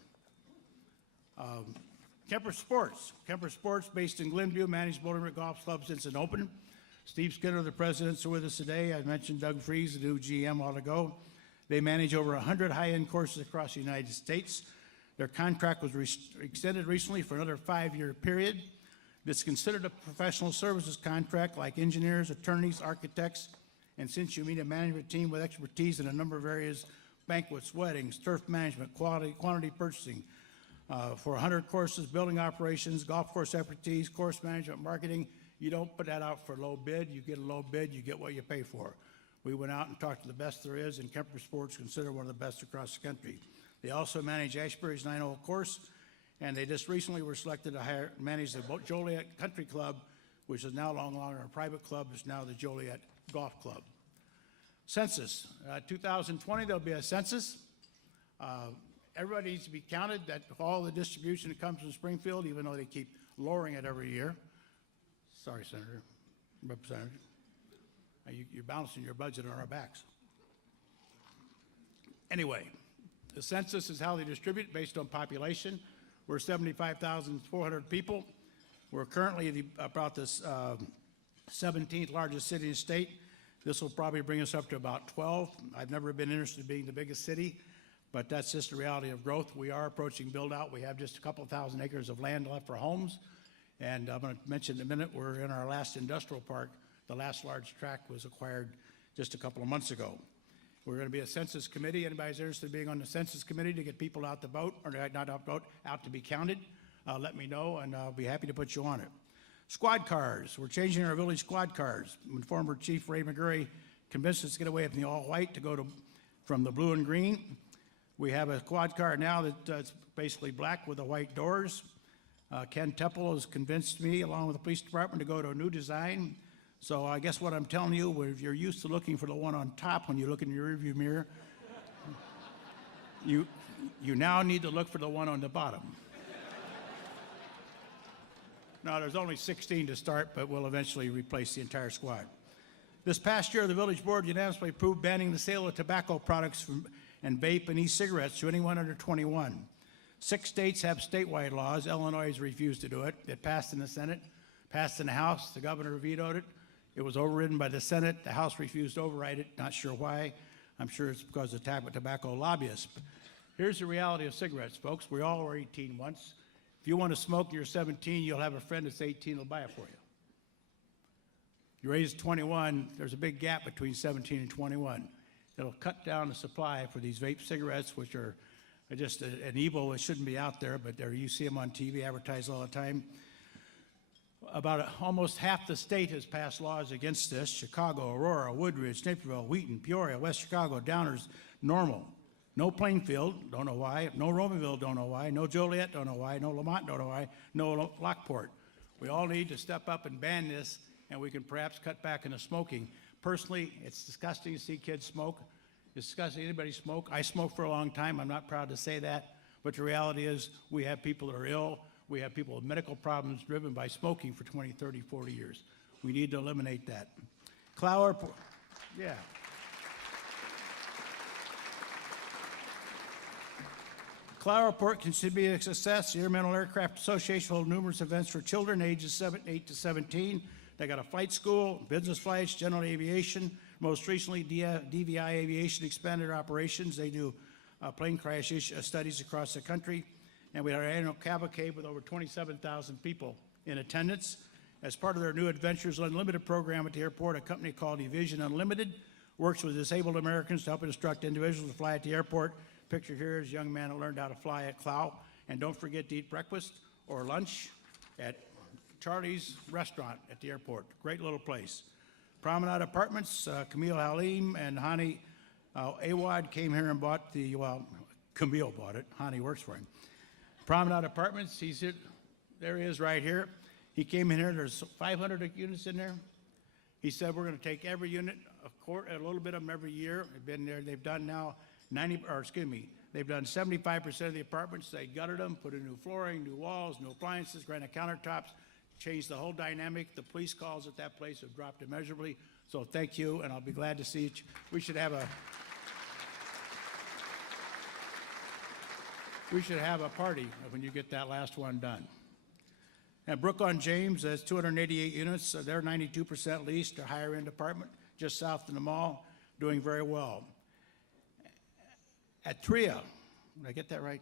Kemper Sports. Kemper Sports, based in Glenview, managed Bolingbroke Golf Club since it opened. Steve Skinner, the presidents, are with us today. I mentioned Doug Freeze, the new GM, a while ago. They manage over 100 high-end courses across the United States. Their contract was extended recently for another 5-year period. It's considered a professional services contract, like engineers, attorneys, architects, and since you meet a management team with expertise in a number of areas, banquets, weddings, turf management, quantity purchasing, for 100 courses, building operations, golf course expertise, course management, marketing. You don't put that out for a low bid. You get a low bid, you get what you pay for. We went out and talked to the best there is, and Kemper Sports considered one of the best across the country. They also manage Ashbury's 9-hole course, and they just recently were selected to manage the Joliet Country Club, which is now no longer a private club. It's now the Joliet Golf Club. Census. 2020, there'll be a census. Everybody needs to be counted, that all the distribution that comes from Springfield, even though they keep lowering it every year. Sorry, Senator, Representative. You're balancing your budget on our backs. Anyway, the census is how they distribute based on population. We're 75,400 people. We're currently about the 17th largest city in the state. This will probably bring us up to about 12. I've never been interested in being the biggest city, but that's just the reality of growth. We are approaching build out. We have just a couple thousand acres of land left for homes. And I'm going to mention in a minute, we're in our last industrial park. The last large tract was acquired just a couple of months ago. We're going to be a census committee. Anybody's interested in being on the census committee to get people out to vote, or not out to vote, out to be counted, let me know, and I'll be happy to put you on it. Squad cars. We're changing our village squad cars. When former Chief Ray McGurry convinced us to get away from the all-white to go to from the blue and green, we have a squad car now that's basically black with the white doors. Ken Temple has convinced me, along with the police department, to go to a new design. So I guess what I'm telling you, if you're used to looking for the one on top when you look in your rearview mirror, you now need to look for the one on the bottom. Now, there's only 16 to start, but we'll eventually replace the entire squad. This past year, the village board unanimously approved banning the sale of tobacco products and vape and e-cigarettes to anyone under 21. 6 states have statewide laws. Illinois has refused to do it. It passed in the Senate, passed in the House. The governor vetoed it. It was overridden by the Senate. The House refused to override it. Not sure why. I'm sure it's because of tobacco lobbyists. But here's the reality of cigarettes, folks. We all were 18 once. If you want to smoke and you're 17, you'll have a friend that's 18 who'll buy it for you. You raise 21, there's a big gap between 17 and 21. It'll cut down the supply for these vape cigarettes, which are just an evil that shouldn't be out there, but you see them on TV advertised all the time. Almost half the state has passed laws against this. Chicago, Aurora, Woodridge, Naperville, Wheaton, Peoria, West Chicago, Downers, Normal. No Plainfield, don't know why. No Romanville, don't know why. No Joliet, don't know why. No Lamont, don't know why. No Lockport. We all need to step up and ban this, and we can perhaps cut back on the smoking. Personally, it's disgusting to see kids smoke. It's disgusting anybody smoke. I smoked for a long time. I'm not proud to say that. But the reality is we have people that are ill. We have people with medical problems driven by smoking for 20, 30, 40 years. We need to eliminate that. Clower, yeah. Clower Report continues to be a success. The Intermental Aircraft Association holds numerous events for children ages 8 to 17. They got a flight school, business flights, general aviation. Most recently, DVI Aviation expanded their operations. They do plane crash studies across the country. And we had our annual cavalcade with over 27,000 people in attendance. As part of their new Adventures Unlimited program at the airport, a company called Evision Unlimited works with disabled Americans to help instruct individuals to fly at the airport. Picture here is a young man who learned how to fly at Clow. And don't forget to eat breakfast or lunch at Charlie's Restaurant at the airport. Great little place. Promenade Apartments, Camille Halim and Hani Awad came here and bought the, well, Camille bought it. Hani works for him. Promenade Apartments, he's here, there he is right here. He came in here, there's 500 units in there. He said, we're going to take every unit, a little bit of them every year. They've been there, they've done now they've done 75% of the apartments. They gutted them, put in new flooring, new walls, new appliances, granite countertops, changed the whole dynamic. The police calls at that place have dropped immeasurably. So thank you, and I'll be glad to see you. We should have a party when you get that last one done. And Brook-on-James has 288 units. They're 92% leased, a higher-end apartment just south of the mall, doing very well. At Tria, did I get that right?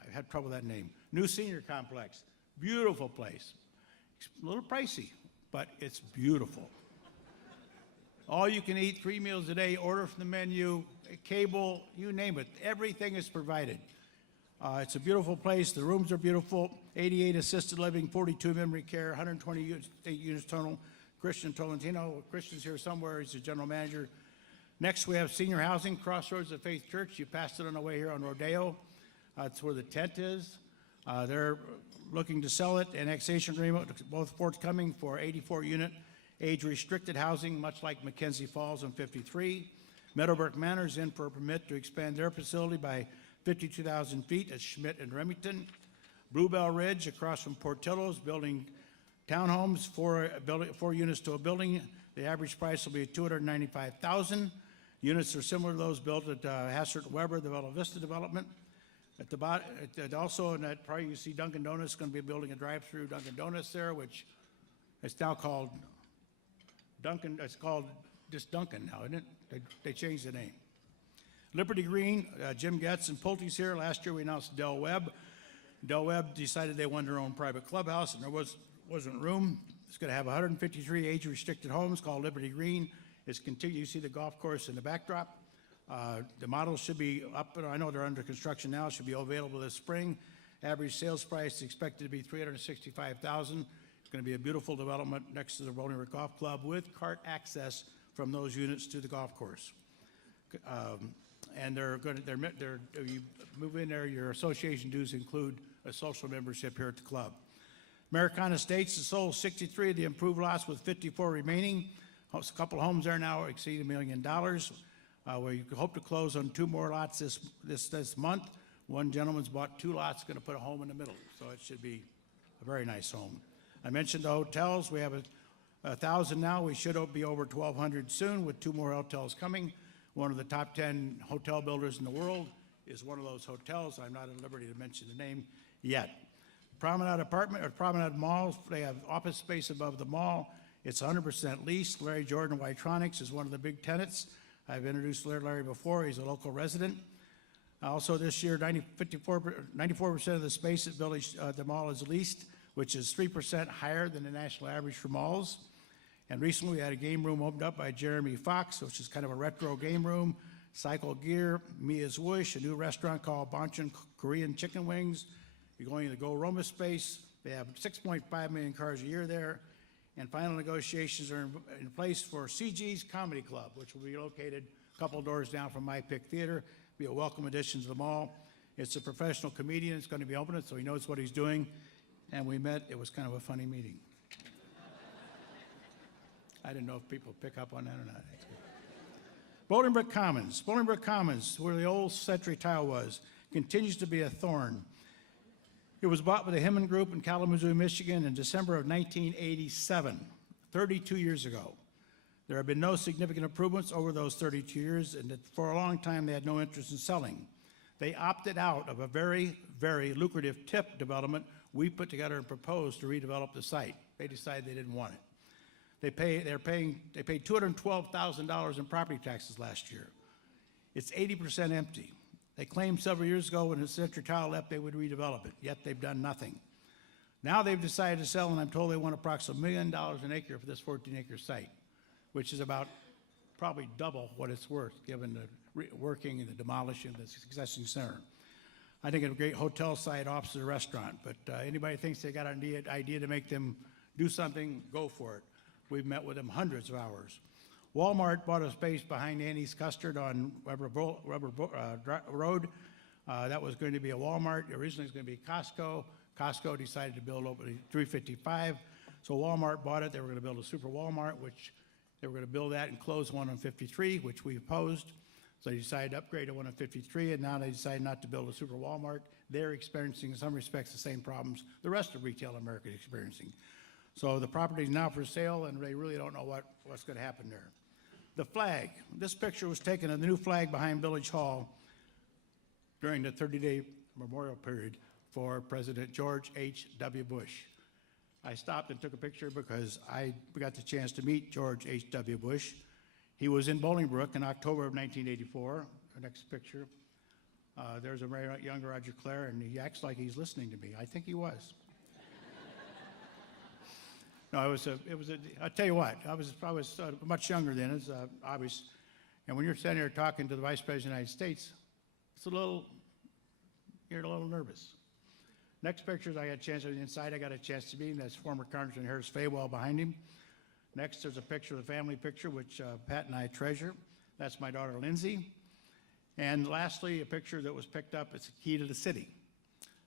I had trouble with that name. New senior complex, beautiful place. It's a little pricey, but it's beautiful. All you can eat, 3 meals a day, order from the menu, cable, you name it. Everything is provided. It's a beautiful place. The rooms are beautiful. 88 assisted living, 42 memory care, 128 units total. Christian Tolentino, Christian's here somewhere. He's the general manager. Next, we have senior housing, Crossroads of Faith Church. You passed it on the way here on Rodeo. That's where the tent is. They're looking to sell it. Annexation agreement, both forthcoming for 84-unit age-restricted housing, much like Mackenzie Falls on 53. Meadowbrook Manor is in for a permit to expand their facility by 52,000 feet at Schmidt and Remington. Bluebell Ridge, across from Portillo's, building townhomes, four units to a building. The average price will be $295,000. Units are similar to those built at Hassert Weber, the Bella Vista development. At the bottom, also in that part, you see Dunkin' Donuts going to be building a drive-through Dunkin' Donuts there, which it's now called Dunkin'. It's called just Dunkin' now, isn't it? They changed the name. Liberty Green, Jim Getz and Pulte's here. Last year we announced Del Webb. Del Webb decided they wanted their own private clubhouse, and there wasn't room. It's going to have 153 age-restricted homes called Liberty Green. It's continued. You see the golf course in the backdrop. The models should be up, and I know they're under construction now. Should be available this spring. Average sales price is expected to be $365,000. It's going to be a beautiful development next to the Bolingbroke Golf Club with cart access from those units to the golf course. And you move in there, your association dues include a social membership here at the club. Americana Estates has sold 63 of the improved lots with 54 remaining. A couple of homes there now exceed $1 million. We hope to close on 2 more lots this month. One gentleman's bought 2 lots, going to put a home in the middle, so it should be a very nice home. I mentioned the hotels. We have 1,000 now. We should be over 1,200 soon with 2 more hotels coming. One of the top 10 hotel builders in the world is one of those hotels. I'm not at liberty to mention the name yet. Promenade Promenade Malls, they have office space above the mall. It's 100% leased. Larry Jordan Wytronics is one of the big tenants. I've introduced Larry before. He's a local resident. Also this year, 94% of the space at the mall is leased, which is 3% higher than the national average for malls. And recently we had a game room opened up by Jeremy Fox, which is kind of a retro game room. Cycle Gear, Mia's Wish, a new restaurant called Bonchon Korean Chicken Wings. You're going to the Go Roma space. They have 6.5 million cars a year there. And final negotiations are in place for CG's Comedy Club, which will be located a couple doors down from My Pick Theater. Be a welcome addition to the mall. It's a professional comedian. It's going to be open, so he knows what he's doing. And we met. It was kind of a funny meeting. I didn't know if people pick up on that or not. Bolingbroke Commons. Bolingbroke Commons, where the old Century Tile was, continues to be a thorn. It was bought by the Himman Group in Kalamazoo, Michigan in December of 1987, 32 years ago. There have been no significant improvements over those 32 years, and for a long time they had no interest in selling. They opted out of a very, very lucrative TIP development we put together and proposed to redevelop the site. They decided they didn't want it. They paid $212,000 in property taxes last year. It's 80% empty. They claimed several years ago when the Century Tile left they would redevelop it, yet they've done nothing. Now they've decided to sell, and I'm told they want approximately $1 million an acre for this 14-acre site, which is about probably double what it's worth given the working and the demolishing of the existing center. I think it's a great hotel site opposite a restaurant, but anybody thinks they got an idea to make them do something, go for it. We've met with them hundreds of hours. Walmart bought a space behind Annie's Custard on Weber Road. That was going to be a Walmart. Originally it was going to be Costco. Costco decided to build over 355. So Walmart bought it. They were going to build a super Walmart, which they were going to build that and close one on 53, which we opposed. So they decided to upgrade to one on 53, and now they decided not to build a super Walmart. They're experiencing, in some respects, the same problems the rest of retail America is experiencing. So the property is now for sale, and they really don't know what's going to happen there. The flag. This picture was taken of the new flag behind Village Hall during the 30-day memorial period for President George H.W. Bush. I stopped and took a picture because I got the chance to meet George H.W. Bush. He was in Bolingbroke in October of 1984. The next picture. There's a very young Roger Clare, and he acts like he's listening to me. I think he was. No, I'll tell you what, I was much younger then, it's obvious. And when you're standing there talking to the Vice President of the United States, you're a little nervous. Next pictures, I got a chance to inside, I got a chance to meet him. That's former Congressman Harris Faywell behind him. Next, there's a picture, the family picture, which Pat and I treasure. That's my daughter, Lindsay. And lastly, a picture that was picked up, it's a key to the city.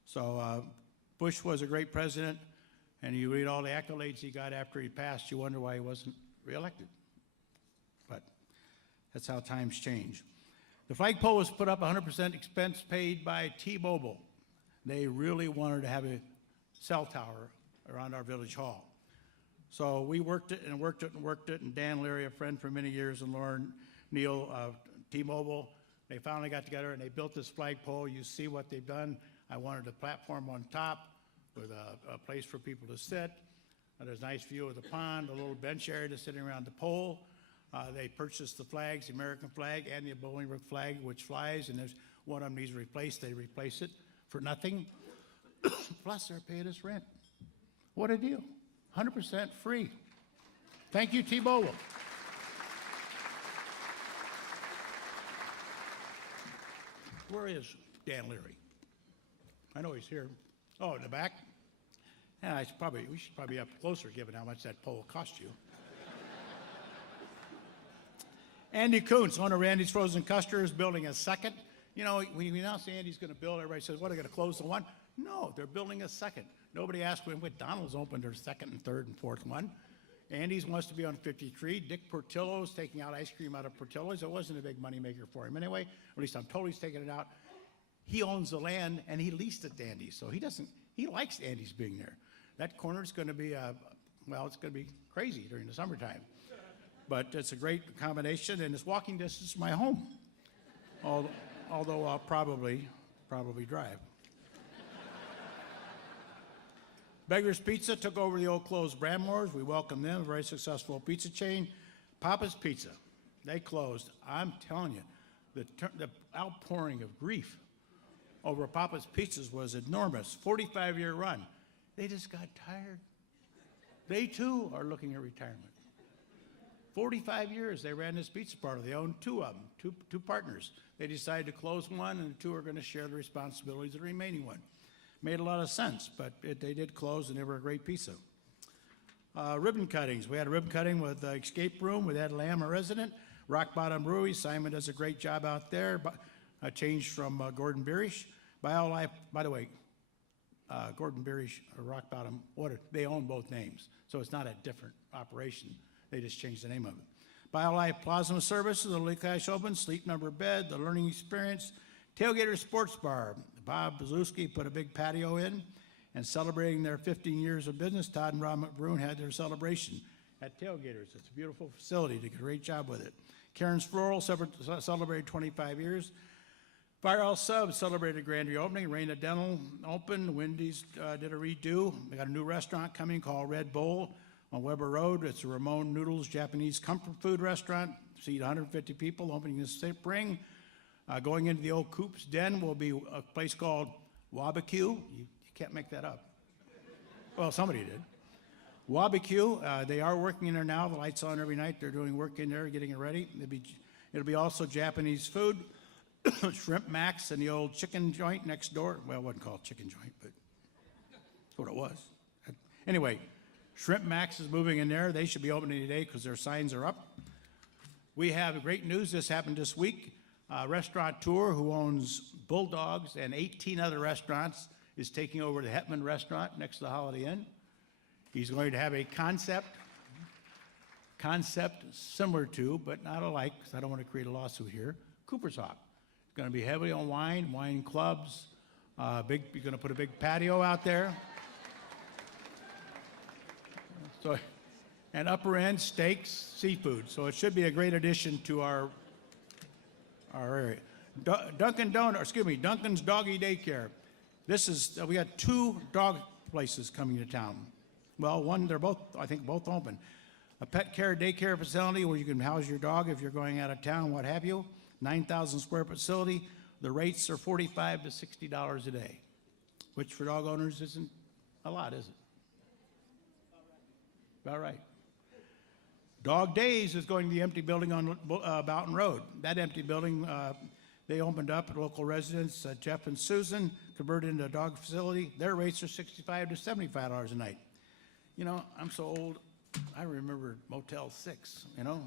So Bush was a great president. And you read all the accolades he got after he passed, you wonder why he wasn't reelected. But That's how times change. The flagpole was put up 100% expense paid by T-Mobile. They really wanted to have a cell tower around our village hall. So we worked it and worked it and worked it, and Dan Leary, a friend for many years, and Lauren Neal of T-Mobile, they finally got together and they built this flagpole. You see what they've done. I wanted a platform on top with a place for people to sit. There's a nice view of the pond, a little bench area to sitting around the pole. They purchased the flags, the American flag and the Bolingbroke flag, which flies, and there's one of them needs replaced. They replace it for nothing. Plus, they're paying us rent. What a deal. 100% free. Thank you, T-Mobile. Where is Dan Leary? I know he's here. Oh, in the back? Yeah, we should probably be up closer given how much that pole cost you. Andy Kuntz, owner of Randy's Frozen Custard, is building a second. You know, when you announce Andy's going to build, everybody says, what, are they going to close the one? No, they're building a second. Nobody asked when McDonald's opened their second and third and fourth one. Andy's wants to be on 53. Dick Portillo's taking out ice cream out of Portillo's. It wasn't a big money maker for him anyway. Or at least I'm told he's taking it out. He owns the land and he leased it to Andy's. So he likes Andy's being there. That corner's going to be, it's going to be crazy during the summertime. But it's a great combination, and it's walking distance to my home. Although I'll probably drive. Beggar's Pizza took over the old closed Brammore's. We welcome them, a very successful pizza chain. Papa's Pizza, they closed. I'm telling you, the outpouring of grief over Papa's Pizzas was enormous. 45-year run. They just got tired. They too are looking at retirement. 45 years they ran this pizza parlor. They owned two of them, two partners. They decided to close one, and the two are going to share the responsibilities of the remaining one. Made a lot of sense, but they did close, and they were a great pizza. Ribbon cuttings. We had a ribbon cutting with Escape Room with Ed Lamb, a resident. Rock Bottom Brewery. Simon does a great job out there. A change from Gordon Birish. BioLife, by the way, Gordon Birish or Rock Bottom Water, they own both names, so it's not a different operation. They just changed the name of it. BioLife Plasma Services, the Lake Cash Open, Sleep Number Bed, the Learning Experience, Tailgater Sports Bar. Bob Bazlewski put a big patio in, and celebrating their 15 years of business, Todd and Rob McBroom had their celebration at Tailgaters. It's a beautiful facility. Did a great job with it. Karen's Floral celebrated 25 years. Firehouse Subs celebrated grand reopening. Raina Dental opened. Wendy's did a redo. They got a new restaurant coming called Red Bowl on Weber Road. It's a Ramon Noodles Japanese comfort food restaurant. Seat 150 people, opening this spring. Going into the old Coop's Den will be a place called Wabakue. You can't make that up. Well, somebody did. Wabakue, they are working in there now. The light's on every night. They're doing work in there, getting it ready. It'll be also Japanese food. Shrimp Max and the old chicken joint next door. Well, it wasn't called chicken joint, but that's what it was. Anyway, Shrimp Max is moving in there. They should be opening today because their signs are up. We have great news. This happened this week. A restaurateur who owns Bulldogs and 18 other restaurants is taking over the Hetman restaurant next to the Holiday Inn. He's going to have a concept similar to, but not alike, because I don't want to create a lawsuit here, Cooper's Hawk. It's going to be heavily on wine clubs. You're going to put a big patio out there. So, and upper end steaks, seafood. So it should be a great addition to our area. Duncan's Doggy Daycare. We got 2 dog places coming to town. Well, I think both open. A pet care daycare facility where you can house your dog if you're going out of town, what have you. 9,000 square facility. The rates are $45 to $60 a day, which for dog owners isn't a lot, is it? About right. Dog Days is going to the empty building on Boughton Road. That empty building, they opened up, local residents, Jeff and Susan, converted into a dog facility. Their rates are $65 to $75 a night. You know, I'm so old, I remember Motel 6, you know?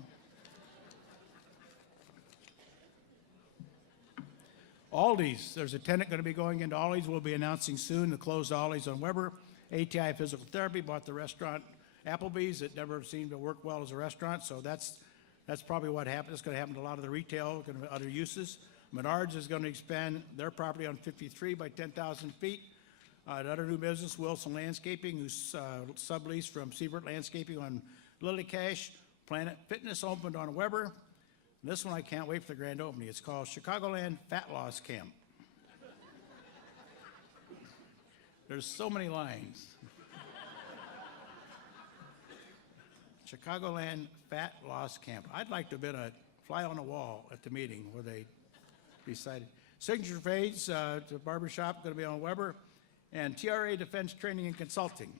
Aldi's, there's a tenant going to be going into Aldi's. We'll be announcing soon the closed Aldi's on Weber. ATI Physical Therapy bought the restaurant Applebee's. It never seemed to work well as a restaurant, so that's That's probably what happened. It's going to happen to a lot of the retail, going to other uses. Menards is going to expand their property on 53 by 10,000 feet. Another new business, Wilson Landscaping, who's subleased from Siebert Landscaping on Lily Cash. Planet Fitness opened on Weber. And this one I can't wait for the grand opening. It's called Chicagoland Fat Loss Camp. There's so many lines. Chicagoland Fat Loss Camp. I'd like to have been a fly on the wall at the meeting where they decided. Signature Fades, the barbershop, going to be on Weber. And TRA Defense Training and Consulting.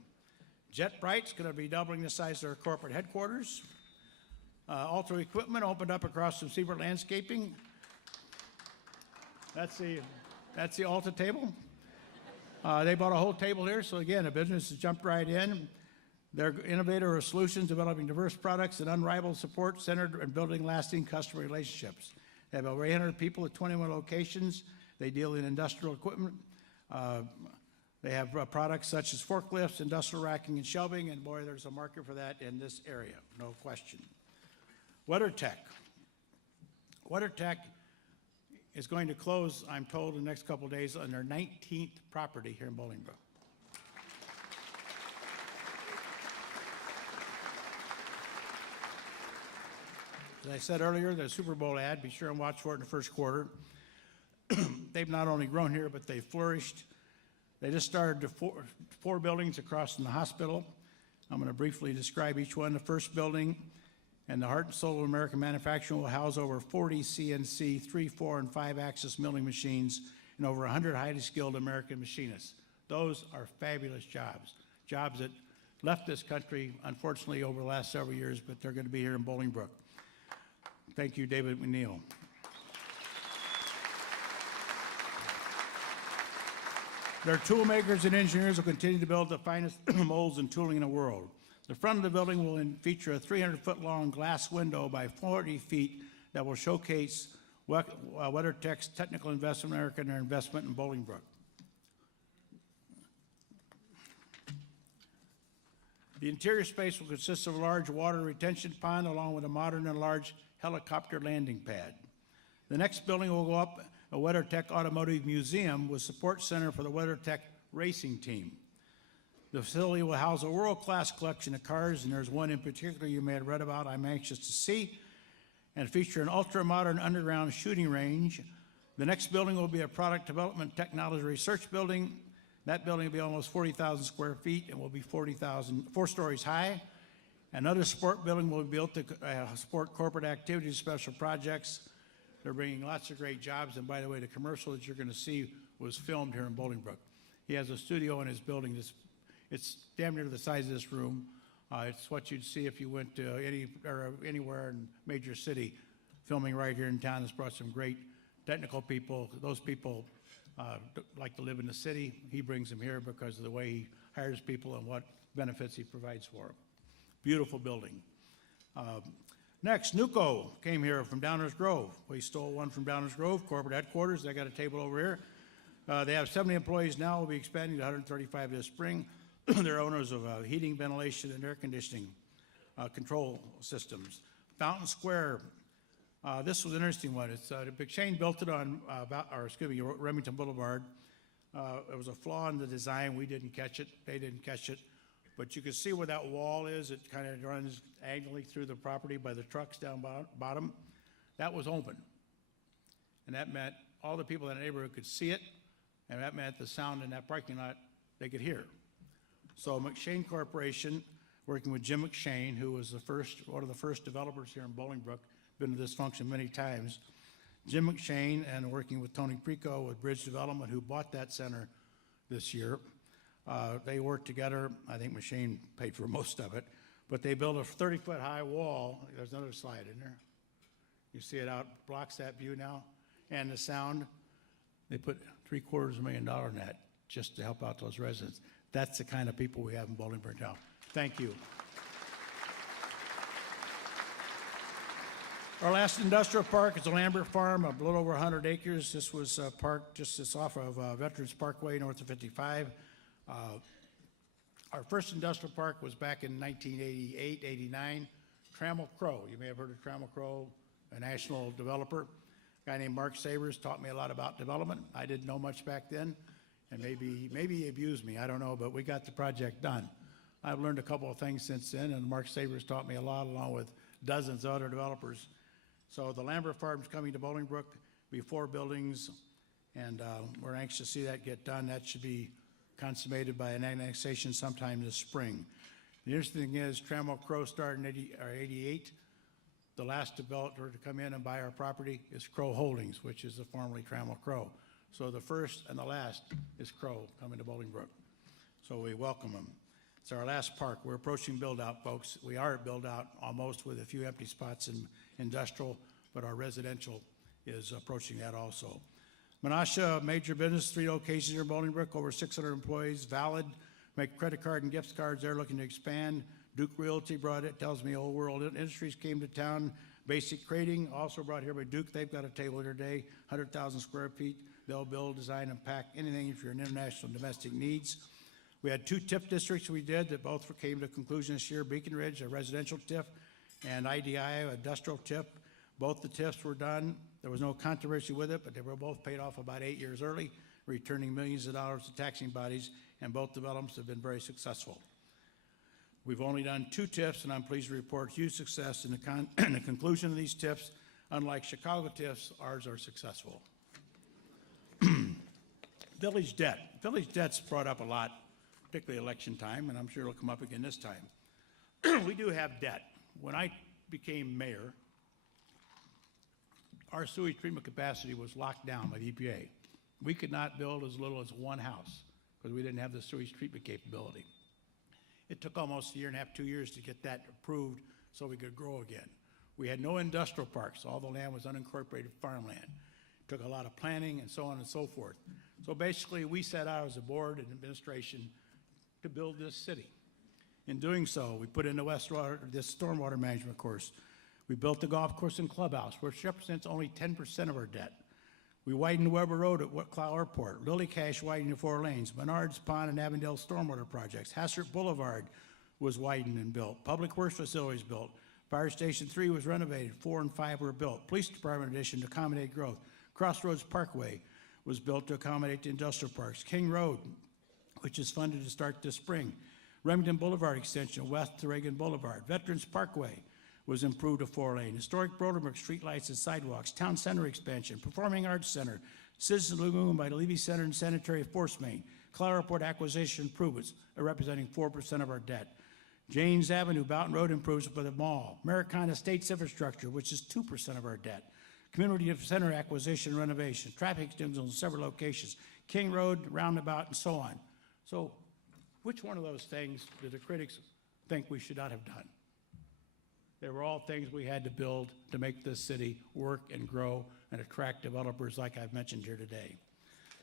Jet Bright's going to be doubling the size of their corporate headquarters. Alto Equipment opened up across from Siebert Landscaping. That's the Alta table. They bought a whole table here, so again, the business has jumped right in. They're innovator of solutions, developing diverse products and unrivaled support centered on building lasting customer relationships. They have over 800 people at 21 locations. They deal in industrial equipment. They have products such as forklifts, industrial racking and shelving, and boy, there's a market for that in this area, no question. WeatherTech. WeatherTech is going to close, I'm told, in the next couple of days on their 19th property here in Bolingbroke. As I said earlier, the Super Bowl ad, be sure and watch for it in the first quarter. They've not only grown here, but they've flourished. They just started four buildings across from the hospital. I'm going to briefly describe each one. The first building and the Hart and Soul of American Manufacturing will house over 40 CNC 3, 4, and 5-axis milling machines and over 100 highly skilled American machinists. Those are fabulous jobs. Jobs that left this country, unfortunately, over the last several years, but they're going to be here in Bolingbroke. Thank you, David McNeil. Their tool makers and engineers will continue to build the finest molds and tooling in the world. The front of the building will feature a 300-foot-long glass window by 40 feet that will showcase WeatherTech's technical investment in America and their investment in Bolingbroke. The interior space will consist of a large water retention pond along with a modern and large helicopter landing pad. The next building will go up a WeatherTech Automotive Museum with support center for the WeatherTech racing team. The facility will house a world-class collection of cars, and there's one in particular you may have read about I'm anxious to see, and feature an ultra-modern underground shooting range. The next building will be a product development technology research building. That building will be almost 40,000 square feet and will be 4 stories high. Another sport building will be built to support corporate activities, special projects. They're bringing lots of great jobs, and by the way, the commercial that you're going to see was filmed here in Bolingbroke. He has a studio in his building. It's damn near the size of this room. It's what you'd see if you went to anywhere in major city, filming right here in town. It's brought some great technical people. Those people like to live in the city. He brings them here because of the way he hires people and what benefits he provides for them. Beautiful building. Next, Nuco came here from Downers Grove. We stole one from Downers Grove, corporate headquarters. They got a table over here. They have 70 employees now. We'll be expanding to 135 this spring. They're owners of heating, ventilation, and air conditioning control systems. Fountain Square. This was an interesting one. It's McShane built it on, Remington Boulevard. There was a flaw in the design. We didn't catch it. They didn't catch it. But you can see where that wall is. It kind of runs annually through the property by the trucks down bottom. That was open. And that meant all the people in the neighborhood could see it, and that meant the sound in that parking lot they could hear. So McShane Corporation, working with Jim McShane, who was one of the first developers here in Bolingbroke, been to this function many times. Jim McShane, and working with Tony Preco with Bridge Development, who bought that center this year. They worked together. I think McShane paid for most of it, but they built a 30-foot high wall. There's another slide in there. You see it out, blocks that view now. And the sound, they put $750,000 in that just to help out those residents. That's the kind of people we have in Bolingbroke now. Thank you. Our last industrial park is the Lambert Farm, a little over 100 acres. This was a park just off of Veterans Parkway, north of 55. Our first industrial park was back in 1988, 89. Trammell Crow. You may have heard of Trammell Crow, a national developer. A guy named Mark Sabers taught me a lot about development. I didn't know much back then, and maybe he abused me, I don't know, but we got the project done. I've learned a couple of things since then, and Mark Sabers taught me a lot, along with dozens of other developers. So the Lambert Farm is coming to Bolingbroke, be 4 buildings, and we're anxious to see that get done. That should be consummated by an annexation sometime this spring. The interesting thing is, Trammell Crow started in '88. The last developer to come in and buy our property is Crow Holdings, which is the formerly Trammell Crow. So the first and the last is Crow coming to Bolingbroke. So we welcome them. It's our last park. We're approaching build-out, folks. We are at build-out almost, with a few empty spots in industrial, but our residential is approaching that also. Menasha, major business, 3 locations here in Bolingbroke, over 600 employees, valid, make credit card and gift cards. They're looking to expand. Duke Realty brought it, tells me Old World Industries came to town. Basic Crating, also brought here by Duke. They've got a table here today, 100,000 square feet. They'll build, design, and pack anything for your international and domestic needs. We had 2 TIF districts we did that both came to conclusion this year. Beacon Ridge, a residential TIF, and IDI, an industrial TIF. Both the TIFs were done. There was no controversy with it, but they were both paid off about 8 years early, returning millions of dollars to taxing bodies, and both developments have been very successful. We've only done 2 TIFs, and I'm pleased to report huge success in the conclusion of these TIFs. Unlike Chicago TIFs, ours are successful. Village debt. Village debt's brought up a lot, particularly election time, and I'm sure it'll come up again this time. We do have debt. When I became mayor, our sewage treatment capacity was locked down by the EPA. We could not build as little as 1 house because we didn't have the sewage treatment capability. It took almost 1.5 years, 2 years to get that approved so we could grow again. We had no industrial parks. All the land was unincorporated farmland. It took a lot of planning and so on and so forth. So basically, we set out as a board and administration to build this city. In doing so, we put in the this stormwater management course. We built the golf course and clubhouse, which represents only 10% of our debt. We widened Weber Road at Clow Airport, Lily Cache widened to 4 lanes, Menards Pond and Avondale stormwater projects, Hassert Boulevard was widened and built, Public Works facilities built, Fire Station 3 was renovated, 4 and 5 were built, Police Department addition to accommodate growth, Crossroads Parkway was built to accommodate the industrial parks, King Road, which is funded to start this spring, Remington Boulevard extension west to Reagan Boulevard, Veterans Parkway was improved to 4-lane. Historic Bolingbroke streetlights and sidewalks, town center expansion, Performing Arts Center, Citizen Lagoon by the Levy Center and Sanitary Force Main, Clow Airport acquisition improvements are representing 4% of our debt. James Avenue, Boughton Road improvements for the mall, Americana Estates infrastructure, which is 2% of our debt. Community center acquisition and renovation, traffic signals in several locations, King Road, roundabout, and so on. So which one of those things do the critics think we should not have done? They were all things we had to build to make this city work and grow and attract developers like I've mentioned here today.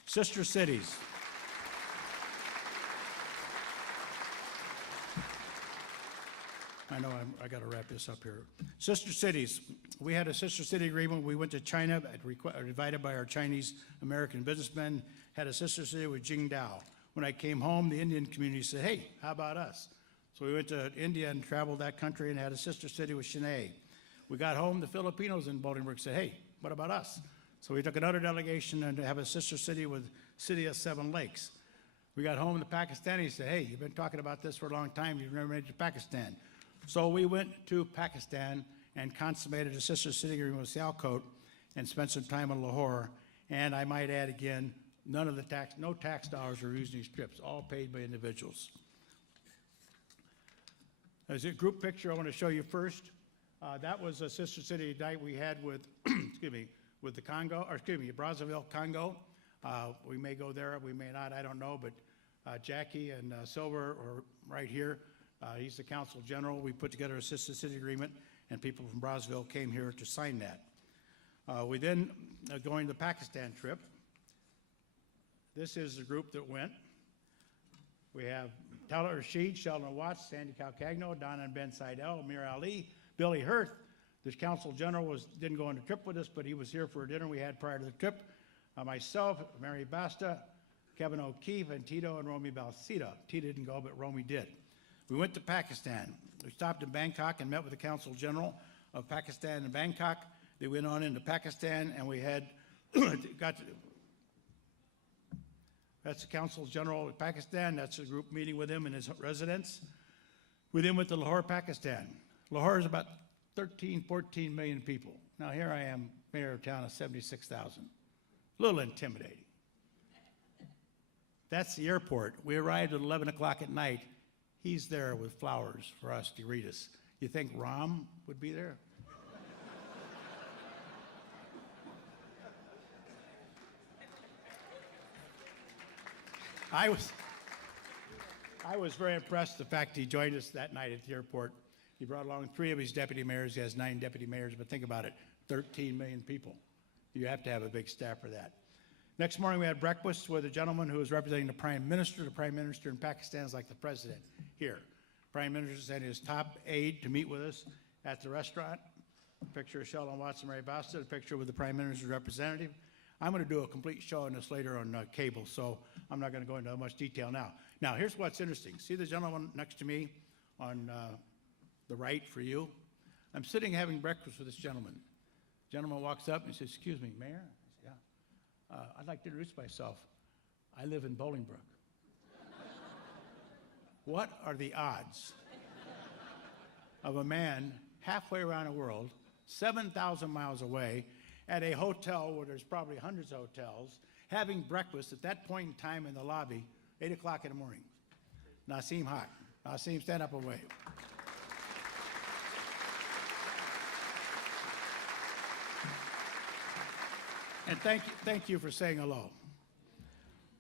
Sister cities. I know I got to wrap this up here. Sister cities. We had a sister city agreement. We went to China, invited by our Chinese American businessmen, had a sister city with Qingdao. When I came home, the Indian community said, hey, how about us? So we went to India and traveled that country and had a sister city with Chennai. We got home, the Filipinos in Bolingbroke said, hey, what about us? So we took another delegation and to have a sister city with City of 7 Lakes. We got home, the Pakistanis said, hey, you've been talking about this for a long time, you've never made it to Pakistan. So we went to Pakistan and consummated a sister city agreement with Sialkot and spent some time in Lahore. And I might add again, no tax dollars are used in these trips, all paid by individuals. There's a group picture I want to show you first. That was a sister city night we had with, with the Brazzaville, Congo. We may go there, we may not, I don't know, but Jackie and Silver are right here. He's the consul general. We put together a sister city agreement, and people from Brazzaville came here to sign that. We then, going to the Pakistan trip, this is the group that went. We have Talat Rashid, Sheldon Watts, Sandy Calcagno, Donna and Ben Seidel, Amir Ali, Billy Hurth. This consul general didn't go on the trip with us, but he was here for a dinner we had prior to the trip. Myself, Mary Basta, Kevin O'Keefe, and Tito and Romy Balsita. Tito didn't go, but Romy did. We went to Pakistan. We stopped in Bangkok and met with the Consul General of Pakistan in Bangkok. They went on into Pakistan, and we had that's the Consul General of Pakistan. That's a group meeting with him in his residence. We then went to Lahore, Pakistan. Lahore is about 13, 14 million people. Now here I am, mayor of town of 76,000. A little intimidating. That's the airport. We arrived at 11 o'clock at night. He's there with flowers for us to greet us. You think Ram would be there? I was very impressed the fact he joined us that night at the airport. He brought along 3 of his deputy mayors. He has 9 deputy mayors, but think about it, 13 million people. You have to have a big staff for that. Next morning, we had breakfast with a gentleman who was representing the Prime Minister. The Prime Minister in Pakistan is like the president here. Prime Minister sent his top aide to meet with us at the restaurant. A picture of Sheldon Watson, Mary Basta, a picture with the Prime Minister's representative. I'm going to do a complete show on this later on cable, so I'm not going to go into much detail now. Now, here's what's interesting. See the gentleman next to me on the right for you? I'm sitting having breakfast with this gentleman. The gentleman walks up and says, "Excuse me, Mayor?" I said, "Yeah. I'd like to introduce myself. I live in Bolingbroke." What are the odds of a man halfway around the world, 7,000 miles away, at a hotel where there's probably hundreds of hotels, having breakfast at that point in time in the lobby, 8 o'clock in the morning? Naseem Hart. Naseem, stand up and wave. And thank you for saying hello.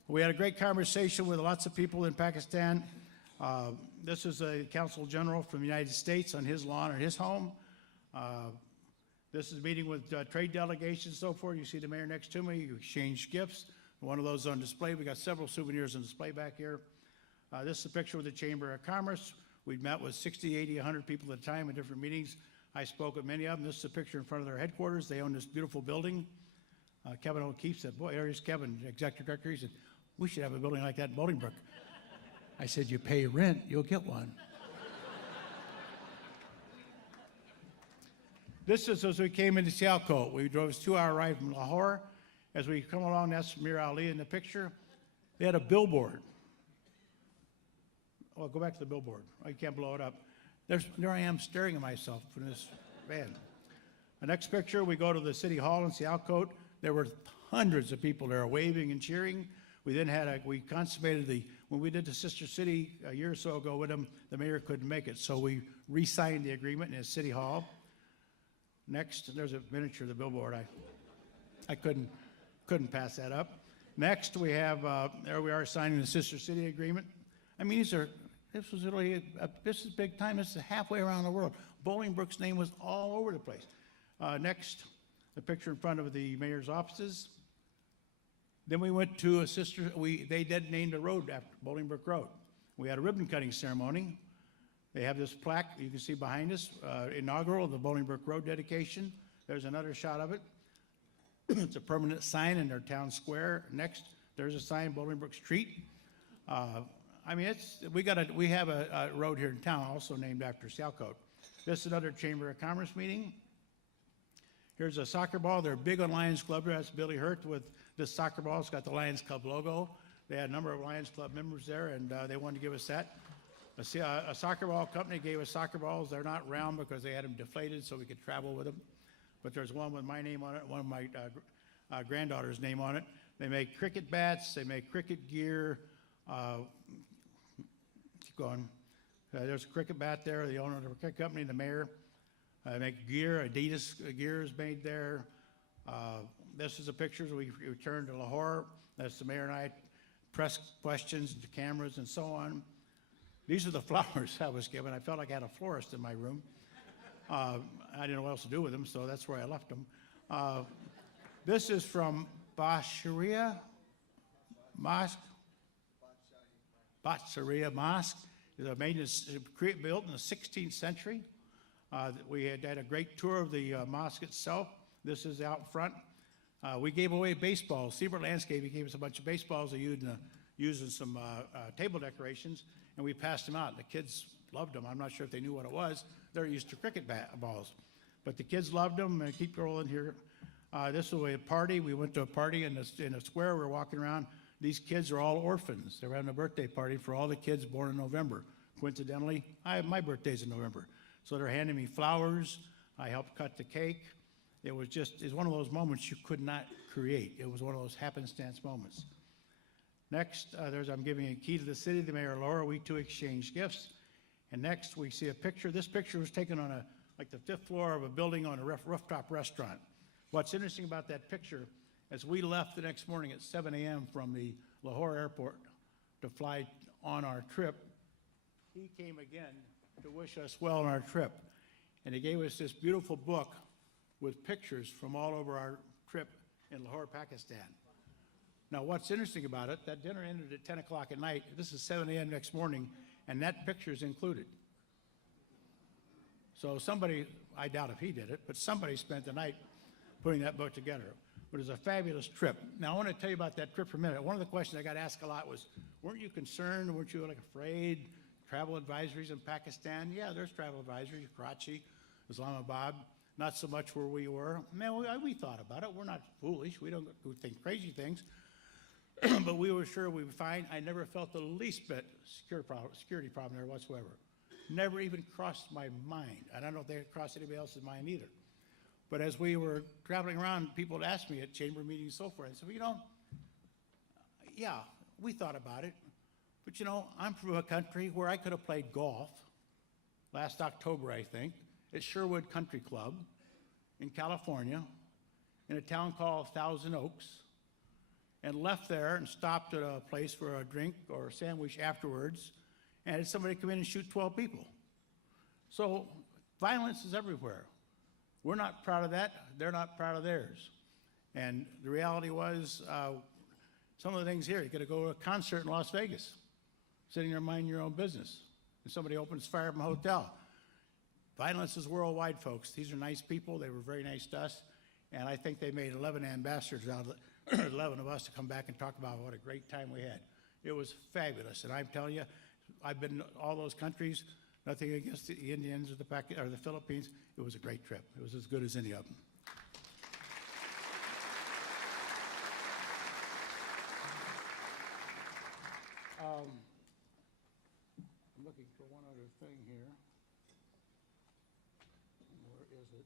We had a great conversation with lots of people in Pakistan. This is a Consul General from the United States on his lawn or his home. This is a meeting with trade delegations and so forth. You see the mayor next to me. You exchange gifts. One of those on display. We got several souvenirs on display back here. This is a picture with the Chamber of Commerce. We've met with 60, 80, 100 people at a time in different meetings. I spoke with many of them. This is a picture in front of their headquarters. They own this beautiful building. Kevin O'Keefe said, "Boy, there's Kevin, executive director." He said, "We should have a building like that in Bolingbroke." I said, "You pay rent, you'll get one." This is as we came into Sialkot. We drove a 2-hour ride from Lahore. As we come along, that's Mir Ali in the picture. They had a billboard. Oh, go back to the billboard. Oh, you can't blow it up. There I am staring at myself from this van. The next picture, we go to the city hall in Sialkot. There were hundreds of people there waving and cheering. We then we consummated when we did the Sister City a year or so ago with them, the mayor couldn't make it, so we re-signed the agreement in the city hall. Next, there's a miniature of the billboard. I couldn't pass that up. Next, we have, there we are signing the Sister City agreement. I mean, this was really, this is big time. This is halfway around the world. Bolingbroke's name was all over the place. Next, the picture in front of the mayor's offices. Then we went to they named a road after Bolingbroke Road. We had a ribbon cutting ceremony. They have this plaque you can see behind us, inaugural of the Bolingbroke Road dedication. There's another shot of it. It's a permanent sign in their town square. Next, there's a sign, Bolingbroke Street. I mean, we have a road here in town also named after Sialkot. This is another Chamber of Commerce meeting. Here's a soccer ball. They're big on Lions Club. That's Billy Hurt with this soccer ball. It's got the Lions Club logo. They had a number of Lions Club members there, and they wanted to give us that. A soccer ball company gave us soccer balls. They're not round because they had them deflated so we could travel with them. But there's one with my name on it, one of my granddaughter's name on it. They make cricket bats. They make cricket gear. Keep going. There's a cricket bat there. The owner of the cricket company, the mayor. They make gear. Adidas gear is made there. This is a picture we returned to Lahore. That's the mayor and I. Press questions to cameras and so on. These are the flowers I was given. I felt like I had a florist in my room. I didn't know what else to do with them, so that's where I left them. This is from Basharia Mosque. Batsaria Mosque. It's built in the 16th century. We had a great tour of the mosque itself. This is out front. We gave away baseballs. Siebert Landscaping gave us a bunch of baseballs they used in some table decorations, and we passed them out. The kids loved them. I'm not sure if they knew what it was. They're used to cricket balls. But the kids loved them, and keep rolling here. This was a party. We went to a party in a square. We were walking around. These kids are all orphans. They were having a birthday party for all the kids born in November. Coincidentally, my birthday's in November. So they're handing me flowers. I helped cut the cake. It was one of those moments you could not create. It was one of those happenstance moments. Next, I'm giving a key to the city, the mayor, Laura. We too exchanged gifts. And next, we see a picture. This picture was taken on the 5th floor of a building on a rooftop restaurant. What's interesting about that picture, as we left the next morning at 7 a.m. from the Lahore airport to fly on our trip, he came again to wish us well on our trip. And he gave us this beautiful book with pictures from all over our trip in Lahore, Pakistan. Now, what's interesting about it, that dinner ended at 10 o'clock at night. This is 7 a.m. next morning, and that picture is included. So somebody, I doubt if he did it, but somebody spent the night putting that book together. But it was a fabulous trip. Now, I want to tell you about that trip for a minute. One of the questions I got asked a lot was, weren't you concerned? Weren't you afraid? Travel advisories in Pakistan? Yeah, there's travel advisories, Karachi, Islamabad. Not so much where we were. Man, we thought about it. We're not foolish. We don't think crazy things. But we were sure we would find. I never felt the least bit security problem there whatsoever. Never even crossed my mind. I don't know if they crossed anybody else's mind either. But as we were traveling around, people would ask me at chamber meetings and so forth. I said, well, yeah, we thought about it. But I'm from a country where I could have played golf last October, I think, at Sherwood Country Club in California, in a town called Thousand Oaks, and left there and stopped at a place for a drink or a sandwich afterwards, and had somebody come in and shoot 12 people. So violence is everywhere. We're not proud of that. They're not proud of theirs. And the reality was, some of the things here, you got to go to a concert in Las Vegas, sitting there minding your own business, and somebody opens fire from a hotel. Violence is worldwide, folks. These are nice people. They were very nice to us. And I think they made 11 ambassadors out of 11 of us to come back and talk about what a great time we had. It was fabulous. And I'm telling you, I've been to all those countries, nothing against the Indians or the Philippines. It was a great trip. It was as good as any of them. I'm looking for one other thing here. Where is it?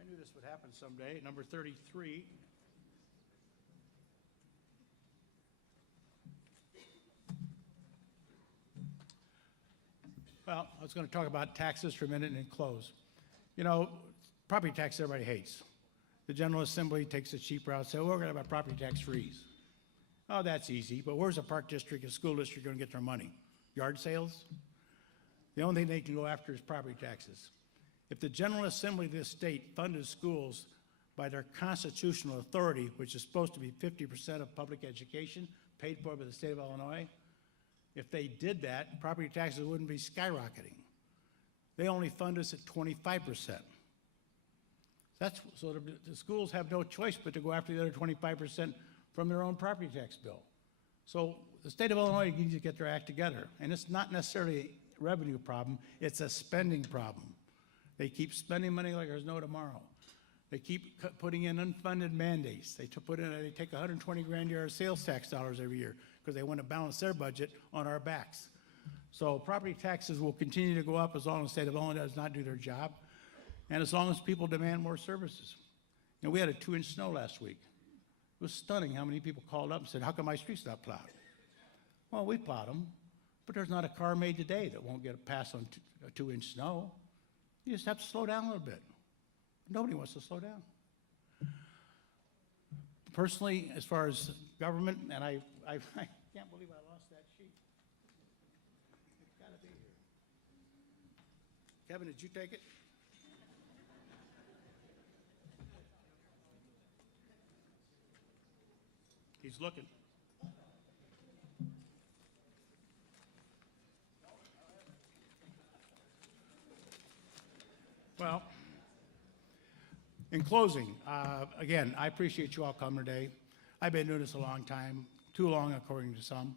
I knew this would happen someday. Number 33. Well, I was going to talk about taxes for a minute and then close. Property tax everybody hates. The General Assembly takes a cheap route, say, we're going to have a property tax freeze. Oh, that's easy, but where's a park district, a school district going to get their money? Yard sales? The only thing they can go after is property taxes. If the General Assembly of this state funded schools by their constitutional authority, which is supposed to be 50% of public education, paid for by the state of Illinois, if they did that, property taxes wouldn't be skyrocketing. They only fund us at 25%. So the schools have no choice but to go after the other 25% from their own property tax bill. So the state of Illinois needs to get their act together. And it's not necessarily a revenue problem, it's a spending problem. They keep spending money like there's no tomorrow. They keep putting in unfunded mandates. They take 120 grand a year of sales tax dollars every year because they want to balance their budget on our backs. So property taxes will continue to go up as long as the state of Illinois does not do their job, and as long as people demand more services. We had a 2-inch snow last week. It was stunning how many people called up and said, how come my street's not plowed? Well, we plowed them, but there's not a car made today that won't get a pass on a 2-inch snow. You just have to slow down a little bit. Nobody wants to slow down. Personally, as far as government, and I can't believe I lost that sheet. It's got to be here. Kevin, did you take it? He's looking. Well, closing, again, I appreciate you all coming today. I've been doing this a long time, too long according to some.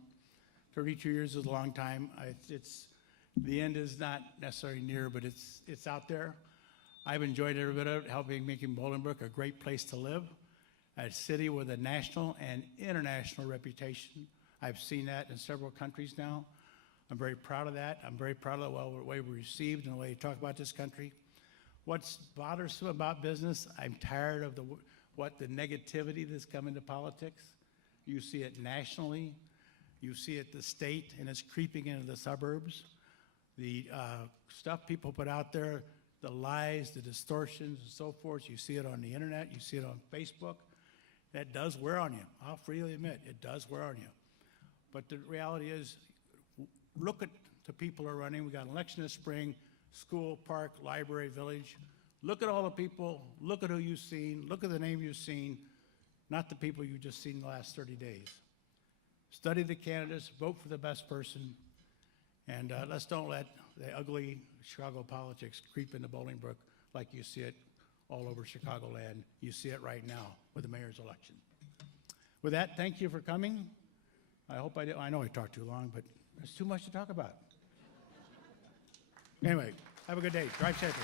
32 years is a long time. The end is not necessarily near, but it's out there. I've enjoyed every bit of it, helping making Bolingbroke a great place to live, a city with a national and international reputation. I've seen that in several countries now. I'm very proud of that. I'm very proud of the way we're received and the way you talk about this country. What's bothersome about business, I'm tired of the negativity that's come into politics. You see it nationally. You see it at the state, and it's creeping into the suburbs. The stuff people put out there, the lies, the distortions, and so forth, you see it on the internet, you see it on Facebook. That does wear on you. I'll freely admit, it does wear on you. But the reality is, look at the people who are running. We got an election this spring, school, park, library, village. Look at all the people. Look at who you've seen. Look at the name you've seen, not the people you've just seen the last 30 days. Study the candidates, vote for the best person, and let's don't let the ugly Chicago politics creep into Bolingbroke like you see it all over Chicagoland. You see it right now with the mayor's election. With that, thank you for coming. I know I talked too long, but there's too much to talk about. Anyway, have a good day. Drive safely.